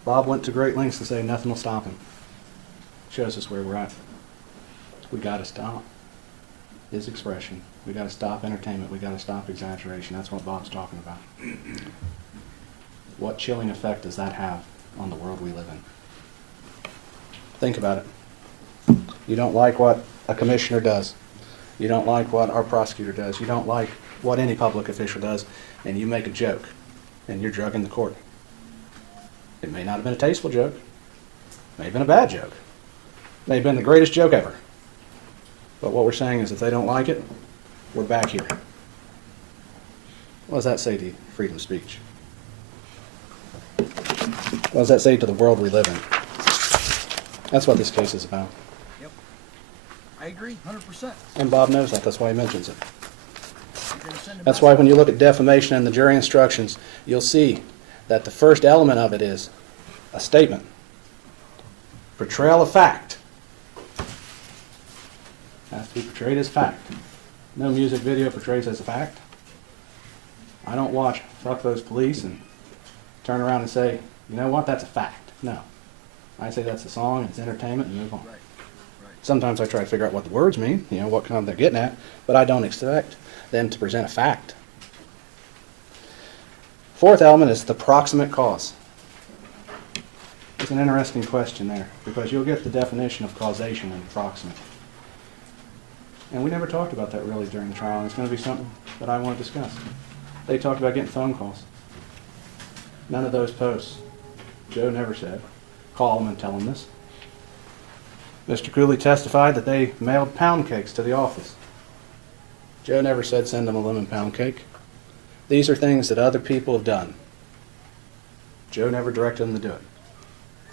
Bob went to great lengths to say nothing will stop him. Shows us where we're at. We got to stop his expression. We got to stop entertainment. We got to stop exaggeration. That's what Bob's talking about. What chilling effect does that have on the world we live in? Think about it. You don't like what a commissioner does. You don't like what our prosecutor does. You don't like what any public official does, and you make a joke, and you're drugging the court. It may not have been a tasteful joke. It may have been a bad joke. It may have been the greatest joke ever. But what we're saying is if they don't like it, we're back here. What does that say to freedom of speech? What does that say to the world we live in? That's what this case is about. Yep. I agree, 100%. And Bob knows that. That's why he mentions it. You're gonna send it That's back. why when you look at defamation and the jury instructions, you'll see that the first element of it is a statement. Portrayal of fact. Has to be portrayed as fact. No music video portrays as a fact. I don't watch Fuck Those Police and turn around and say, you know what, that's a fact. No. I say that's a song, it's entertainment, and move on. Right. Right. Sometimes I try to figure out what the words mean, what kind of they're getting at, but I don't expect them to present a fact. Fourth element is the proximate cause. It's an interesting question there, because you'll get the definition of causation and approximate. And we never talked about that really during the trial, and it's going to be something that I want to discuss. They talked about getting phone calls. None of those posts. Joe never said, call them and tell them this. Mr. Cooley testified that they mailed pound cakes to the office. Joe never said send them a lemon pound cake. These are things that other people have done. Joe never directed them to do it.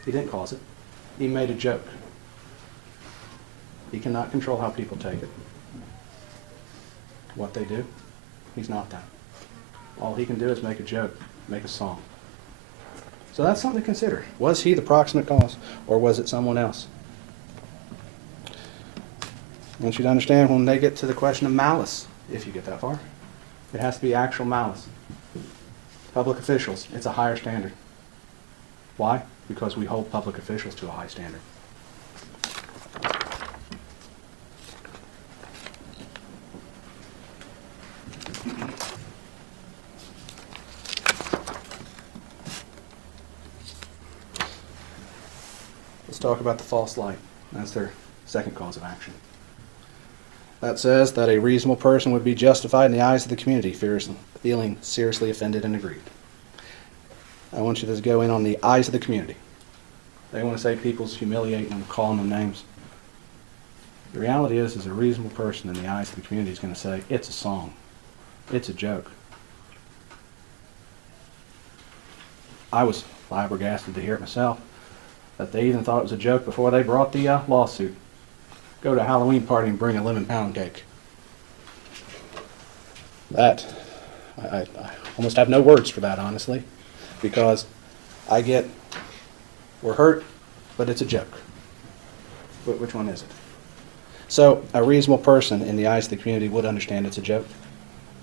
He didn't cause it. He made a joke. He cannot control how people take it. What they do, he's not that. All he can do is make a joke, make a song. So that's something to consider. Was he the proximate cause, or was it someone else? I want you to understand, when they get to the question of malice, if you get that far, it has to be actual malice. Public officials, it's a higher standard. Why? Because we hold public officials to a high standard. Let's talk about the false light. That's their second cause of action. That says that a reasonable person would be justified in the eyes of the community, feeling seriously offended and aggrieved. I want you to go in on the eyes of the community. They want to say people's humiliating them, calling them names. The reality is a reasonable person in the eyes of the community is going to say, it's a song. It's a joke. I was flabbergasted to hear it myself, that they even thought it was a joke before they brought the lawsuit. Go to a Halloween party and bring a lemon pound cake. That, I almost have no words for that, honestly, because I get, we're hurt, but it's a joke. Which one is it? So a reasonable person in the eyes of the community would understand it's a joke.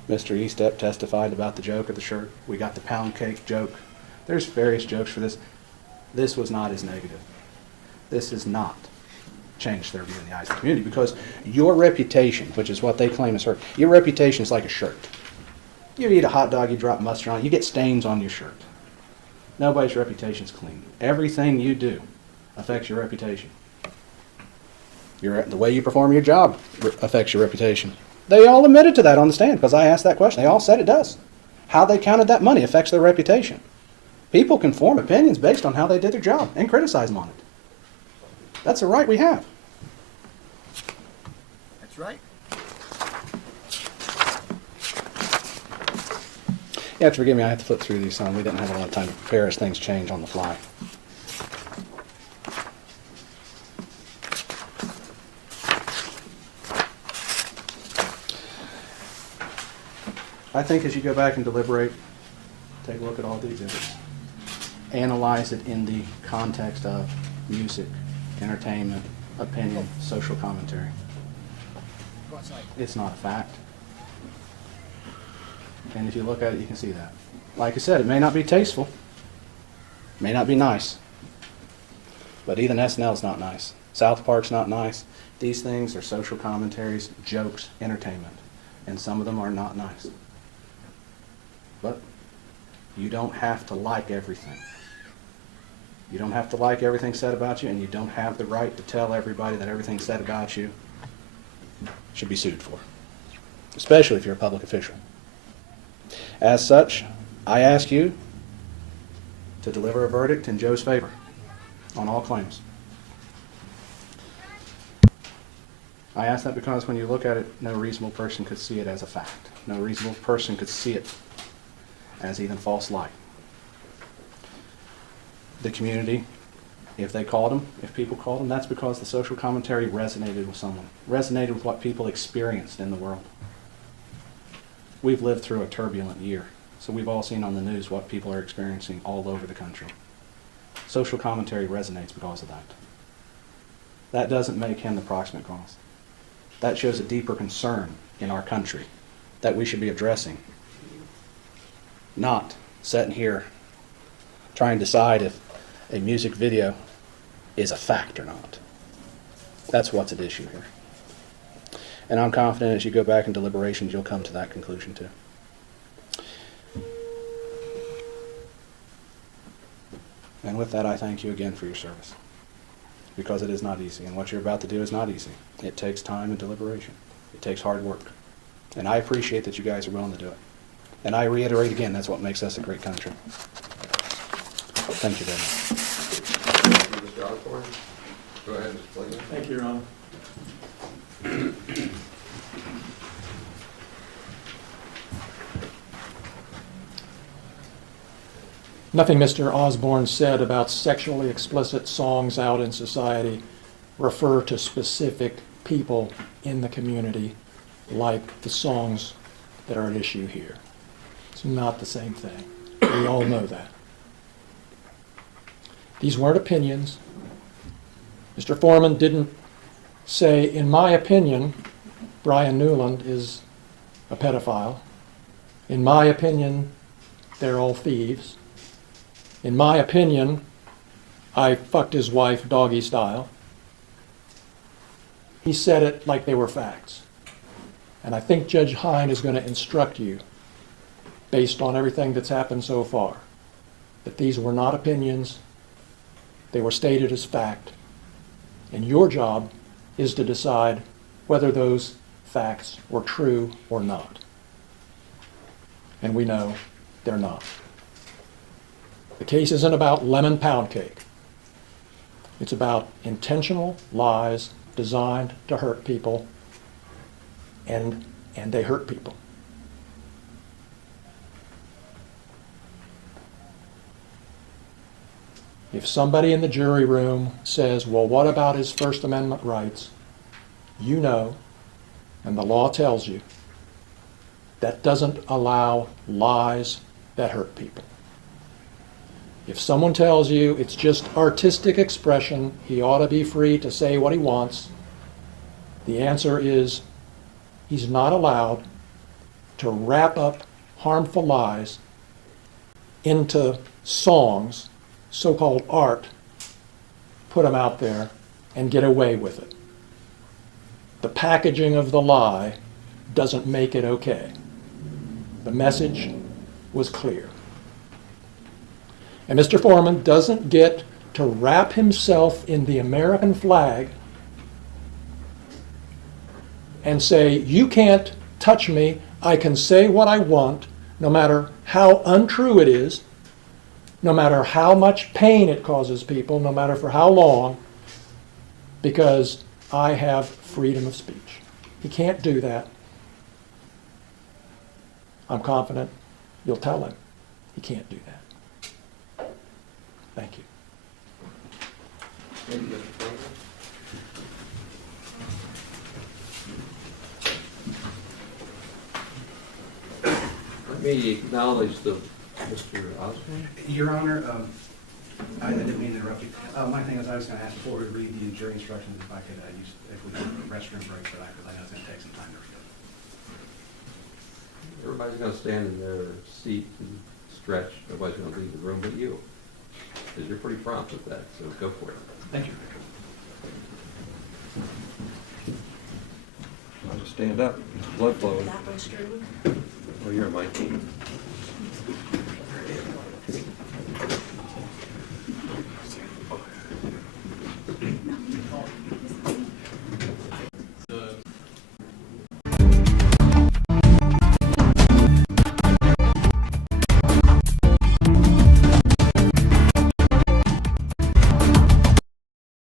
Mr. Estep testified about the joke of the shirt. We got the pound cake joke. There's various jokes for this. This was not as negative. This has not changed their view in the eyes of the community, because your reputation, which is what they claim is hurt, your reputation is like a shirt. You eat a hot dog, you drop mustard on it, you get stains on your shirt. Nobody's reputation is clean. Everything you do affects your reputation. The way you perform your job affects your reputation. They all admitted to that on the stand, because I asked that question. They all said it does. How they counted that money affects their reputation. People can form opinions based on how they did their job and criticize them on it. That's a right we have. That's right. You have to forgive me, I have to flip through these, son. We didn't have a lot of time to prepare as things change on the fly. I think as you go back and deliberate, take a look at all the exhibits, analyze it in the context of music, entertainment, opinion, social commentary. Go outside. It's not a fact. And if you look at it, you can see that. Like I said, it may not be tasteful, may not be nice, but even SNL's not nice. South Park's not nice. These things are social commentaries, jokes, entertainment, and some of them are not nice. But you don't have to like everything. You don't have to like everything said about you, and you don't have the right to tell everybody that everything said about you should be sued for, especially if you're a public official. As such, I ask you to deliver a verdict in Joe's favor on all claims. I ask that because when you look at it, no reasonable person could see it as a fact. No reasonable person could see it as even false light. The community, if they called them, if people called them, that's because the social commentary resonated with someone, resonated with what people experienced in the world. We've lived through a turbulent year, so we've all seen on the news what people are experiencing all over the country. Social commentary resonates because of that. That doesn't make him the proximate cause. That shows a deeper concern in our country that we should be addressing, not sitting here trying to decide if a music video is a fact or not. That's what's at issue here. And I'm confident as you go back in deliberations, you'll come to that conclusion too. And with that, I thank you again for your service, because it is not easy, and what you're about to do is not easy. It takes time and deliberation. It takes hard work. And I appreciate that you guys are willing to do it. And I reiterate again, that's what makes us a great country. Thank you very much. Mr. Osborne? Go ahead, Mr. Clayton. Thank you, Your Honor. Nothing Mr. Osborne said about sexually explicit songs out in society refer to specific people in the community like the songs that are at issue here. It's not the same thing. We all know that. These weren't opinions. Mr. Foreman didn't say, in my opinion, Brian Newland is a pedophile. In my opinion, they're all thieves. In my opinion, I fucked his wife doggy style. He said it like they were facts. And I think Judge Hine is going to instruct you, based on everything that's happened so far, that these were not opinions, they were stated as fact. And your job is to decide whether those facts were true or not. And we know they're not. The case isn't about lemon pound cake. It's about intentional lies designed to hurt people, and they hurt people. If somebody in the jury room says, well, what about his First Amendment rights? You know, and the law tells you, that doesn't allow lies that hurt people. If someone tells you it's just artistic expression, he ought to be free to say what he wants, the answer is he's not allowed to wrap up harmful lies into songs, so-called art, put them out there, and get away with it. The packaging of the lie doesn't make it okay. The message was clear. And Mr. Foreman doesn't get to wrap himself in the American flag and say, you can't touch me, I can say what I want, no matter how untrue it is, no matter how much pain it causes people, no matter for how long, because I have freedom of speech. He can't do that. I'm confident you'll tell him he can't do that. Thank you. Thank you, Mr. Clayton. Let me acknowledge Mr. Osborne. Your Honor, I didn't mean to interrupt you. My thing is, I was going to ask before we read the jury instructions if I could if we could have a restroom break for that, because I know it's going to take some time to read it. Everybody's going to stand in their seat and stretch. Nobody's going to leave the room but you, because you're pretty prompt with that, so go for it. Thank you. I'll just stand up. Blood flowing. That restroom? Oh, you're on my team.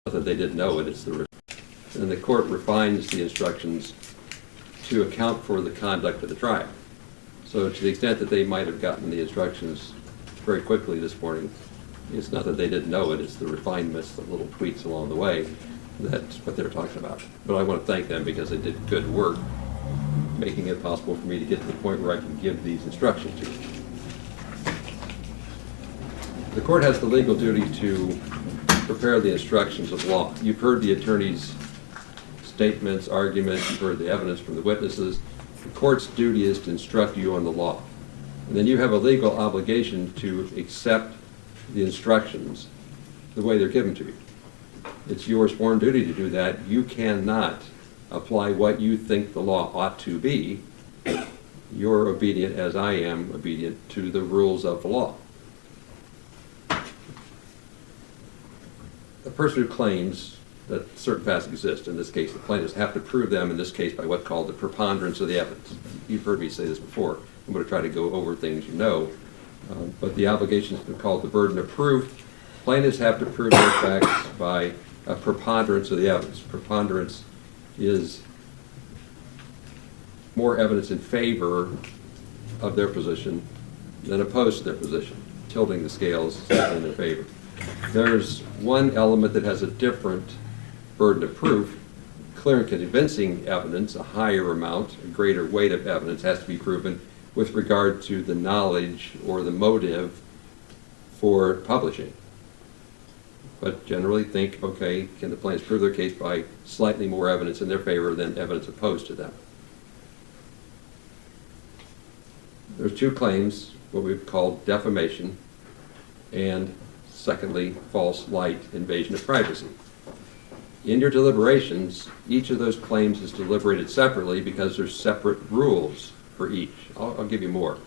That they didn't know it, it's the, and the court refines the instructions to account for the conduct of the trial. So to the extent that they might have gotten the instructions very quickly this morning, it's not that they didn't know it, it's the refinements, the little tweaks along the way, that's what they're talking about. But I want to thank them because they did good work making it possible for me to get to the point where I can give these instructions to you. The court has the legal duty to prepare the instructions of law. You've heard the attorney's statements, arguments, you've heard the evidence from the witnesses. The court's duty is to instruct you on the law. And then you have a legal obligation to accept the instructions the way they're given to you. It's your sworn duty to do that. You cannot apply what you think the law ought to be. You're obedient, as I am obedient, to the rules of the law. a person who claims that certain facts exist, in this case the plaintiffs have to prove them, in this case by what's called the preponderance of the evidence. You've heard me say this before. I'm going to try to go over things you know, but the obligation has been called the burden of proof. Plaintiffs have to prove their facts by a preponderance of the evidence. Preponderance is more evidence in favor of their position than opposed to their position, tilting the scales in their favor. There's one element that has a different burden of proof. Clear and convincing evidence, a higher amount, a greater weight of evidence has to be proven with regard to the knowledge or the motive for publishing. But generally think, okay, can the plaintiffs prove their case by slightly more evidence in their favor than evidence opposed to them? There's two claims, what we've called defamation and secondly, false light, invasion of privacy. In your deliberations, each of those claims is deliberated separately because there's separate rules for each. I'll give you more.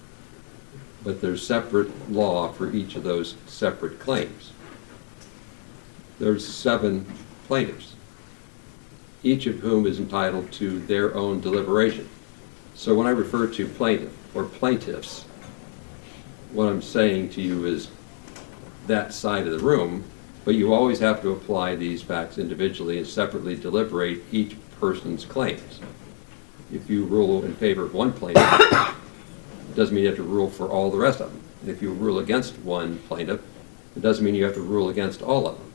But there's separate law for each of those separate claims. There's 7 plaintiffs, each of whom is entitled to their own deliberation. So when I refer to plaintiff or plaintiffs, what I'm saying to you is that side of the room, but you always have to apply these facts individually and separately deliberate each person's claims. If you rule in favor of one plaintiff, it doesn't mean you have to rule for all the rest of them. And if you rule against one plaintiff, it doesn't mean you have to rule against all of them.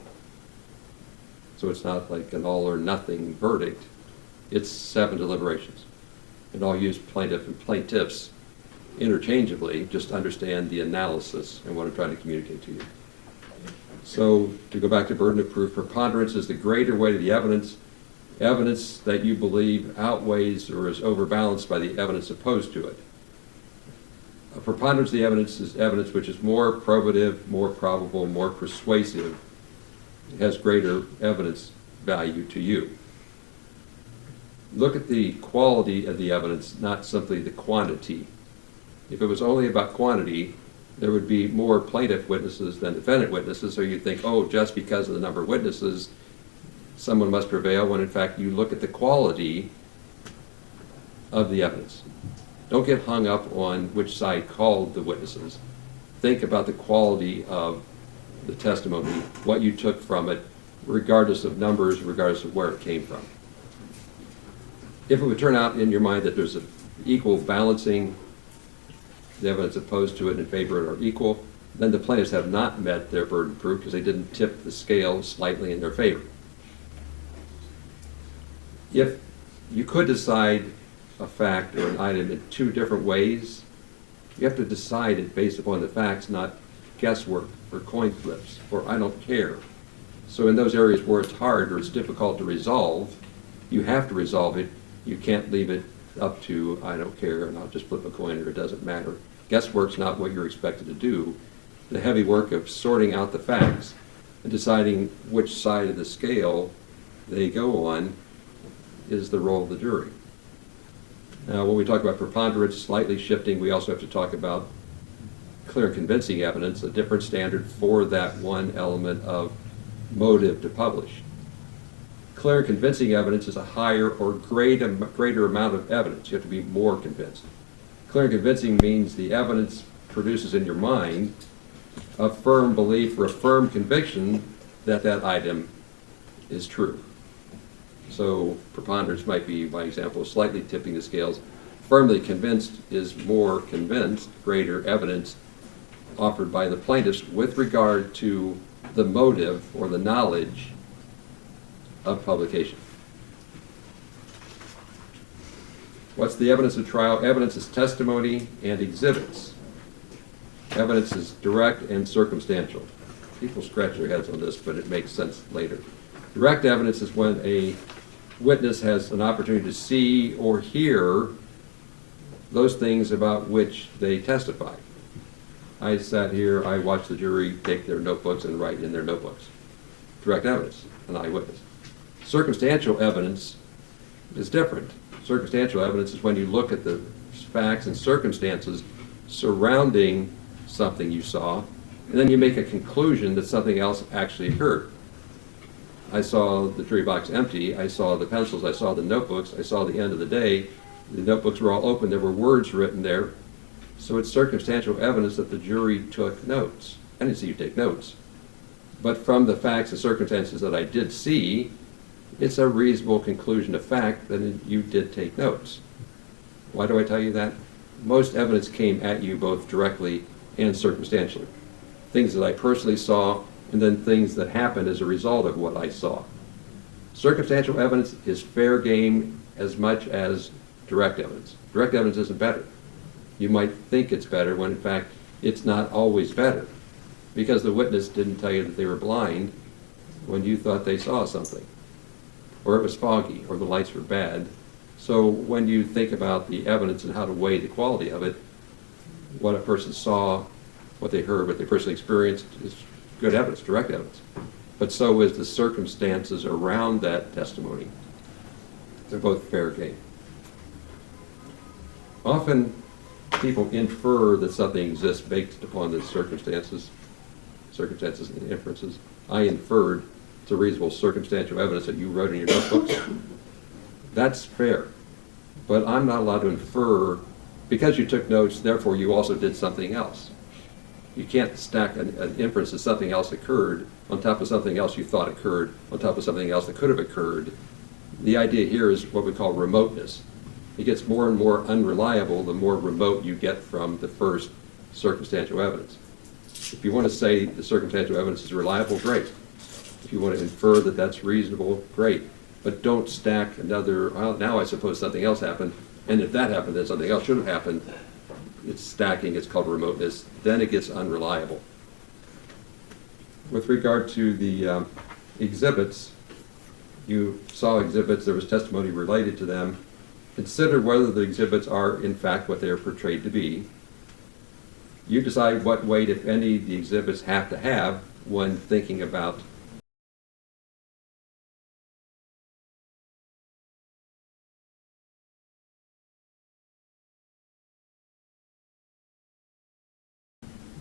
So it's not like an all or nothing verdict. It's 7 deliberations. And I'll use plaintiff and plaintiffs interchangeably, just understand the analysis and what I'm trying to communicate to you. So to go back to burden of proof, preponderance is the greater weight of the evidence, evidence that you believe outweighs or is overbalanced by the evidence opposed to it. A preponderance of the evidence is evidence which is more probative, more probable, more persuasive. It has greater evidence value to you. Look at the quality of the evidence, not simply the quantity. If it was only about quantity, there would be more plaintiff witnesses than defendant witnesses, so you'd think, oh, just because of the number of witnesses, someone must prevail, when in fact you look at the quality of the evidence. Don't get hung up on which side called the witnesses. Think about the quality of the testimony, what you took from it, regardless of numbers, regardless of where it came from. If it would turn out in your mind that there's an equal balancing, the evidence opposed to it and in favor of it are equal, then the plaintiffs have not met their burden of proof because they didn't tip the scale slightly in their favor. If you could decide a fact or an item in 2 different ways, you have to decide it based upon the facts, not guesswork or coin flips or I don't care. So in those areas where it's hard or it's difficult to resolve, you have to resolve it. You can't leave it up to I don't care and I'll just flip a coin or it doesn't matter. Guesswork's not what you're expected to do. The heavy work of sorting out the facts and deciding which side of the scale they go on is the role of the jury. Now, when we talk about preponderance, slightly shifting, we also have to talk about clear and convincing evidence, a different standard for that one element of motive to publish. Clear and convincing evidence is a higher or greater amount of evidence. You have to be more convinced. Clear and convincing means the evidence produces in your mind a firm belief or a firm conviction that that item is true. So preponderance might be, by example, slightly tipping the scales. Firmly convinced is more convinced, greater evidence offered by the plaintiffs with regard to the motive or the knowledge of publication. What's the evidence of trial? Evidence is testimony and exhibits. Evidence is direct and circumstantial. People scratch their heads on this, but it makes sense later. Direct evidence is when a witness has an opportunity to see or hear those things about which they testify. I sat here, I watched the jury take their notebooks and write in their notebooks. Direct evidence, an eyewitness. Circumstantial evidence is different. Circumstantial evidence is when you look at the facts and circumstances surrounding something you saw, and then you make a conclusion that something else actually occurred. I saw the jury box empty, I saw the pencils, I saw the notebooks, I saw the end of the day. The notebooks were all open, there were words written there. So it's circumstantial evidence that the jury took notes. I didn't see you take notes. But from the facts and circumstances that I did see, it's a reasonable conclusion of fact that you did take notes. Why do I tell you that? Most evidence came at you both directly and circumstantially. Things that I personally saw, and then things that happened as a result of what I saw. Circumstantial evidence is fair game as much as direct evidence. Direct evidence isn't better. You might think it's better when in fact it's not always better, because the witness didn't tell you that they were blind when you thought they saw something, or it was foggy, or the lights were bad. So when you think about the evidence and how to weigh the quality of it, what a person saw, what they heard, what they personally experienced is good evidence, direct evidence. But so is the circumstances around that testimony. They're both fair game. Often people infer that something exists based upon the circumstances and inferences. I inferred it's a reasonable circumstantial evidence that you wrote in your notebooks. That's fair. But I'm not allowed to infer, because you took notes, therefore you also did something else. You can't stack an inference that something else occurred on top of something else you thought occurred, on top of something else that could have occurred. The idea here is what we call remoteness. It gets more and more unreliable the more remote you get from the first circumstantial evidence. If you want to say the circumstantial evidence is reliable, great. If you want to infer that that's reasonable, great. But don't stack another, well, now I suppose something else happened, and if that happened, then something else should have happened. It's stacking, it's called remoteness. Then it gets unreliable. With regard to the exhibits, you saw exhibits, there was testimony related to them. Consider whether the exhibits are in fact what they are portrayed to be. You decide what weight, if any, the exhibits have to have when thinking about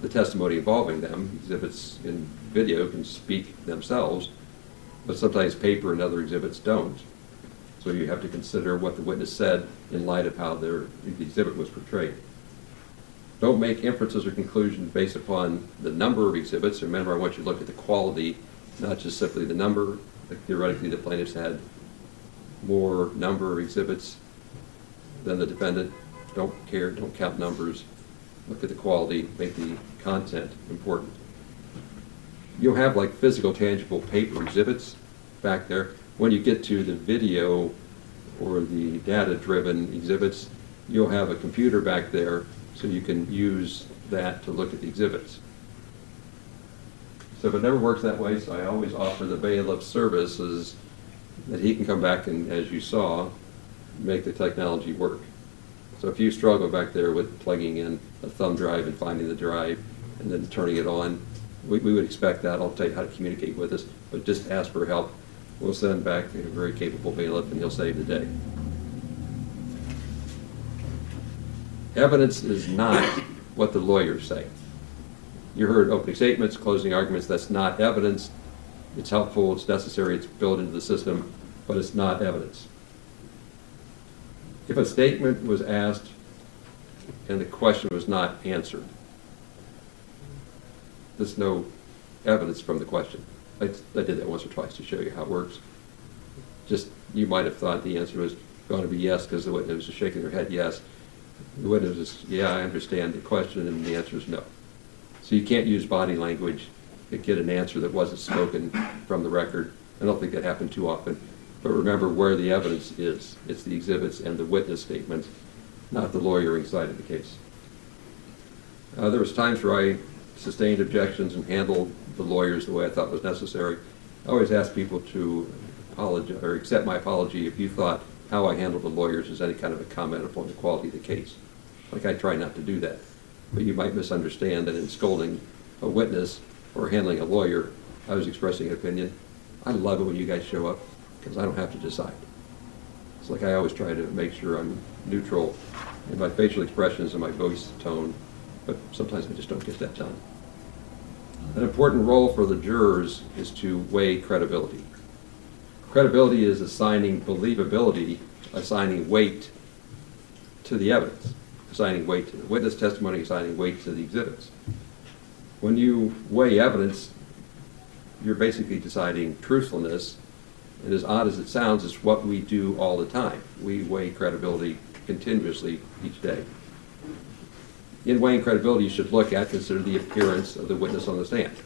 the testimony involving them. Exhibits in video can speak themselves, but sometimes paper and other exhibits don't. So you have to consider what the witness said in light of how the exhibit was portrayed. Don't make inferences or conclusions based upon the number of exhibits. Remember, I want you to look at the quality, not just simply the number. Like theoretically, the plaintiffs had more number of exhibits than the defendant. Don't care, don't count numbers. Look at the quality, make the content important. You'll have like physical, tangible paper exhibits back there. When you get to the video or the data-driven exhibits, you'll have a computer back there so you can use that to look at the exhibits. So if it never works that way, so I always offer the bailiff services that he can come back and, as you saw, make the technology work. So if you struggle back there with plugging in a thumb drive and finding the drive and then turning it on, we would expect that. I'll tell you how to communicate with us, but just ask for help. We'll send back a very capable bailiff and he'll save the day. Evidence is not what the lawyers say. You heard opening statements, closing arguments. That's not evidence. It's helpful, it's necessary, it's built into the system, but it's not evidence. If a statement was asked and the question was not answered, there's no evidence from the question. I did that once or twice to show you how it works. Just, you might have thought the answer was going to be yes because the witness was shaking their head yes. The witness is, yeah, I understand the question, and the answer is no. So you can't use body language to get an answer that wasn't spoken from the record. I don't think that happened too often. But remember where the evidence is. It's the exhibits and the witness statement, not the lawyering side of the case. There was times where I sustained objections and handled the lawyers the way I thought was necessary. I always ask people to apologize or accept my apology if you thought how I handled the lawyers is any kind of a comment upon the quality of the case. Like, I try not to do that. But you might misunderstand that in scolding a witness or handling a lawyer, I was expressing an opinion. I love it when you guys show up because I don't have to decide. It's like I always try to make sure I'm neutral in my facial expressions and my voice tone, but sometimes I just don't get that done. An important role for the jurors is to weigh credibility. Credibility is assigning believability, assigning weight to the evidence, assigning weight to the witness testimony, assigning weight to the exhibits. When you weigh evidence, you're basically deciding truthfulness, and as odd as it sounds, it's what we do all the time. We weigh credibility continuously each day. In weighing credibility, you should consider the appearance of the witness on the stand.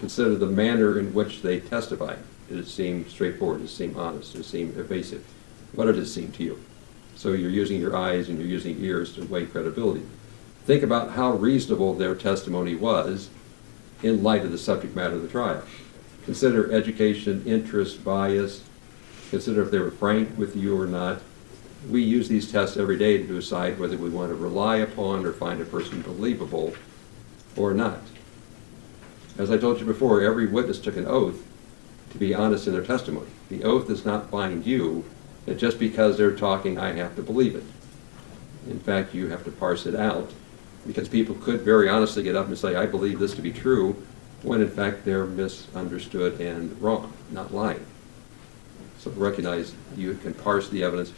Consider the manner in which they testify. Did it seem straightforward? Did it seem honest? Did it seem evasive? What did it seem to you? So you're using your eyes and you're using ears to weigh credibility. Think about how reasonable their testimony was in light of the subject matter of the trial. Consider education, interest, bias. Consider if they were frank with you or not. We use these tests every day to decide whether we want to rely upon or find a person believable or not. As I told you before, every witness took an oath to be honest in their testimony. The oath does not bind you that just because they're talking, I have to believe it. In fact, you have to parse it out, because people could very honestly get up and say, I believe this to be true, when in fact they're misunderstood and wrong, not lying. So recognize you can parse the evidence.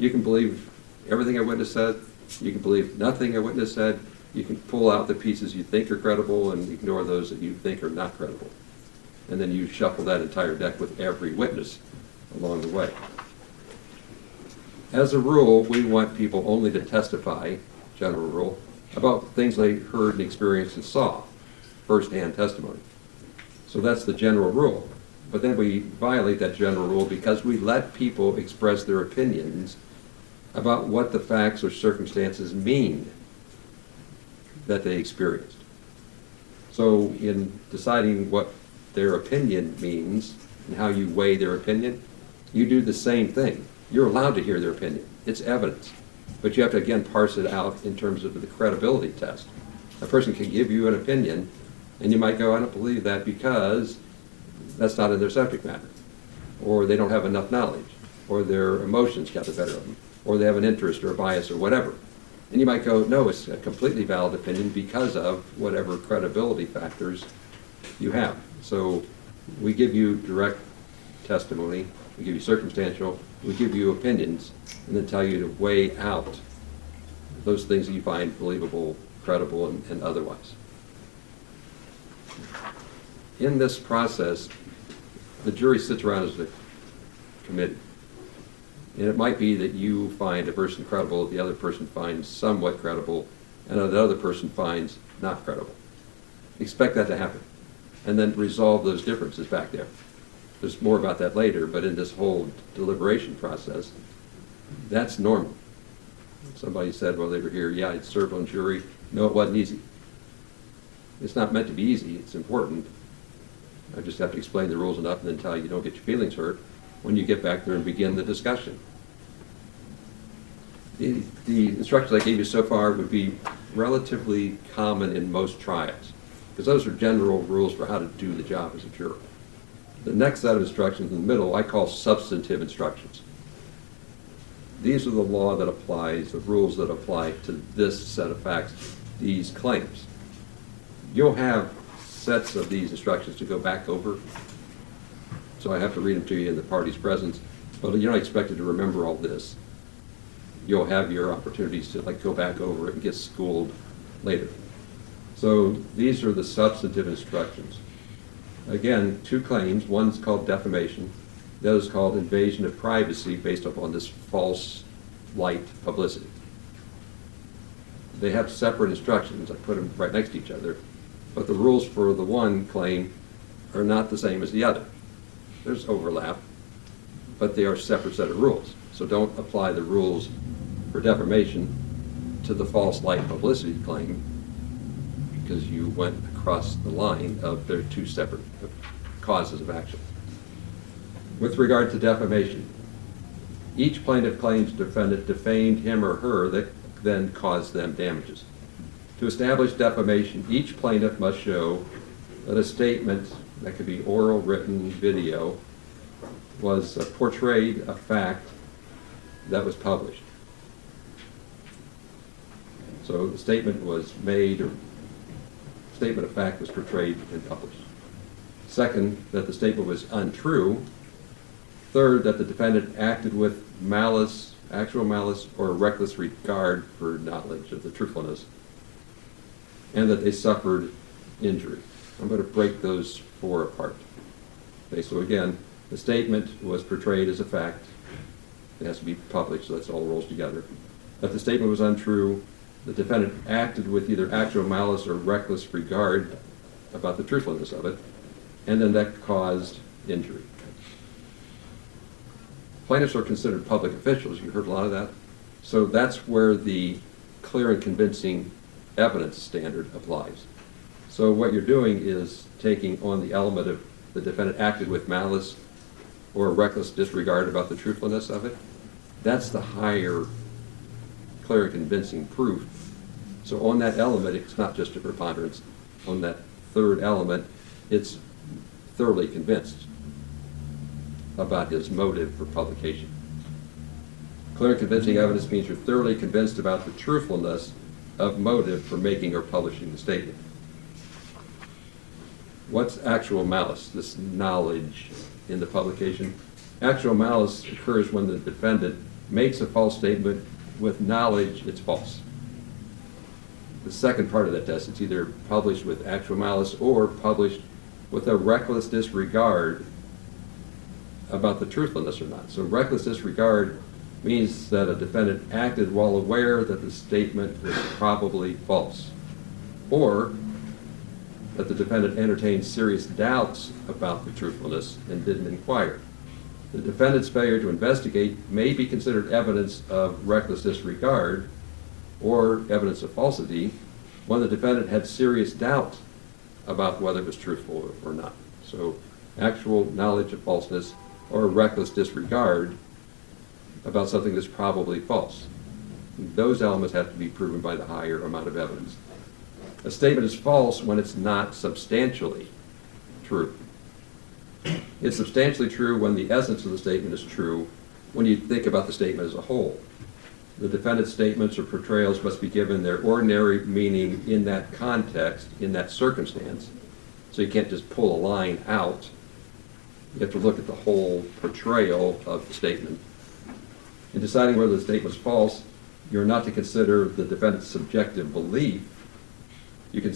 You can believe everything a witness said. You can believe nothing a witness said. You can pull out the pieces you think are credible and ignore those that you think are not credible. And then you shuffle that entire deck with every witness along the way. As a rule, we want people only to testify, general rule, about things they heard and experienced and saw, first-hand testimony. So that's the general rule. But then we violate that general rule because we let people express their opinions about what the facts or circumstances mean that they experienced. So in deciding what their opinion means and how you weigh their opinion, you do the same thing. You're allowed to hear their opinion. It's evidence. But you have to, again, parse it out in terms of the credibility test. A person can give you an opinion, and you might go, I don't believe that because that's not in their subject matter. Or they don't have enough knowledge. Or their emotions got the better of them. Or they have an interest or a bias or whatever. And you might go, no, it's a completely valid opinion because of whatever credibility factors you have. So we give you direct testimony, we give you circumstantial, we give you opinions, and then tell you to weigh out those things that you find believable, credible, and otherwise. In this process, the jury sits around as a committee. And it might be that you find a person credible, the other person finds somewhat credible, and the other person finds not credible. Expect that to happen. And then resolve those differences back there. There's more about that later, but in this whole deliberation process, that's normal. Somebody said while they were here, yeah, I'd served on jury. No, it wasn't easy. It's not meant to be easy, it's important. I just have to explain the rules enough and then tell you don't get your feelings hurt when you get back there and begin the discussion. The instructions I gave you so far would be relatively common in most trials, because those are general rules for how to do the job as a juror. The next set of instructions in the middle I call substantive instructions. These are the law that applies, the rules that apply to this set of facts, these claims. You'll have sets of these instructions to go back over, so I have to read them to you in the party's presence, but you're not expected to remember all this. You'll have your opportunities to go back over it and get schooled later. So these are the substantive instructions. Again, two claims. One's called defamation. The other's called invasion of privacy based upon this false light publicity. They have separate instructions. I put them right next to each other. But the rules for the one claim are not the same as the other. There's overlap, but they are a separate set of rules. So don't apply the rules for defamation to the false light publicity claim, because you went across the line of their two separate causes of action. With regard to defamation, each plaintiff claims the defendant defamed him or her that then caused them damages. To establish defamation, each plaintiff must show that a statement, that could be oral, written, video, was portrayed a fact that was published. So the statement was made, or statement of fact was portrayed and published. Second, that the statement was untrue, Third, that the defendant acted with malice, actual malice, or reckless regard for knowledge of the truthfulness, and that they suffered injury. I'm going to break those four apart. Okay, so again, the statement was portrayed as a fact. It has to be published, so that's all rolls together. That the statement was untrue, the defendant acted with either actual malice or reckless regard about the truthfulness of it, and then that caused injury. Plaintiffs are considered public officials. You heard a lot of that. So that's where the clear and convincing evidence standard applies. So what you're doing is taking on the element of the defendant acted with malice or reckless disregard about the truthfulness of it. That's the higher clear and convincing proof. So on that element, it's not just a preponderance. On that third element, it's thoroughly convinced about his motive for publication. Clear and convincing evidence means you're thoroughly convinced about the truthfulness of motive for making or publishing the statement. What's actual malice? This knowledge in the publication. Actual malice occurs when the defendant makes a false statement with knowledge it's false. The second part of that test, it's either published with actual malice or published with a reckless disregard about the truthfulness or not. So reckless disregard means that a defendant acted while aware that the statement was probably false, or that the defendant entertained serious doubts about the truthfulness and didn't inquire. The defendant's failure to investigate may be considered evidence of reckless disregard or evidence of falsity when the defendant had serious doubt about whether it was truthful or not. So actual knowledge of falseness or reckless disregard about something that's probably false. Those elements have to be proven by the higher amount of evidence. A statement is false when it's not substantially true. It's substantially true when the essence of the statement is true when you think about the statement as a whole. The defendant's statements or portrayals must be given their ordinary meaning in that context, in that circumstance. So you can't just pull a line out. You have to look at the whole portrayal of the statement. In deciding whether the statement is false, you're not to consider the defendant's subjective belief. You can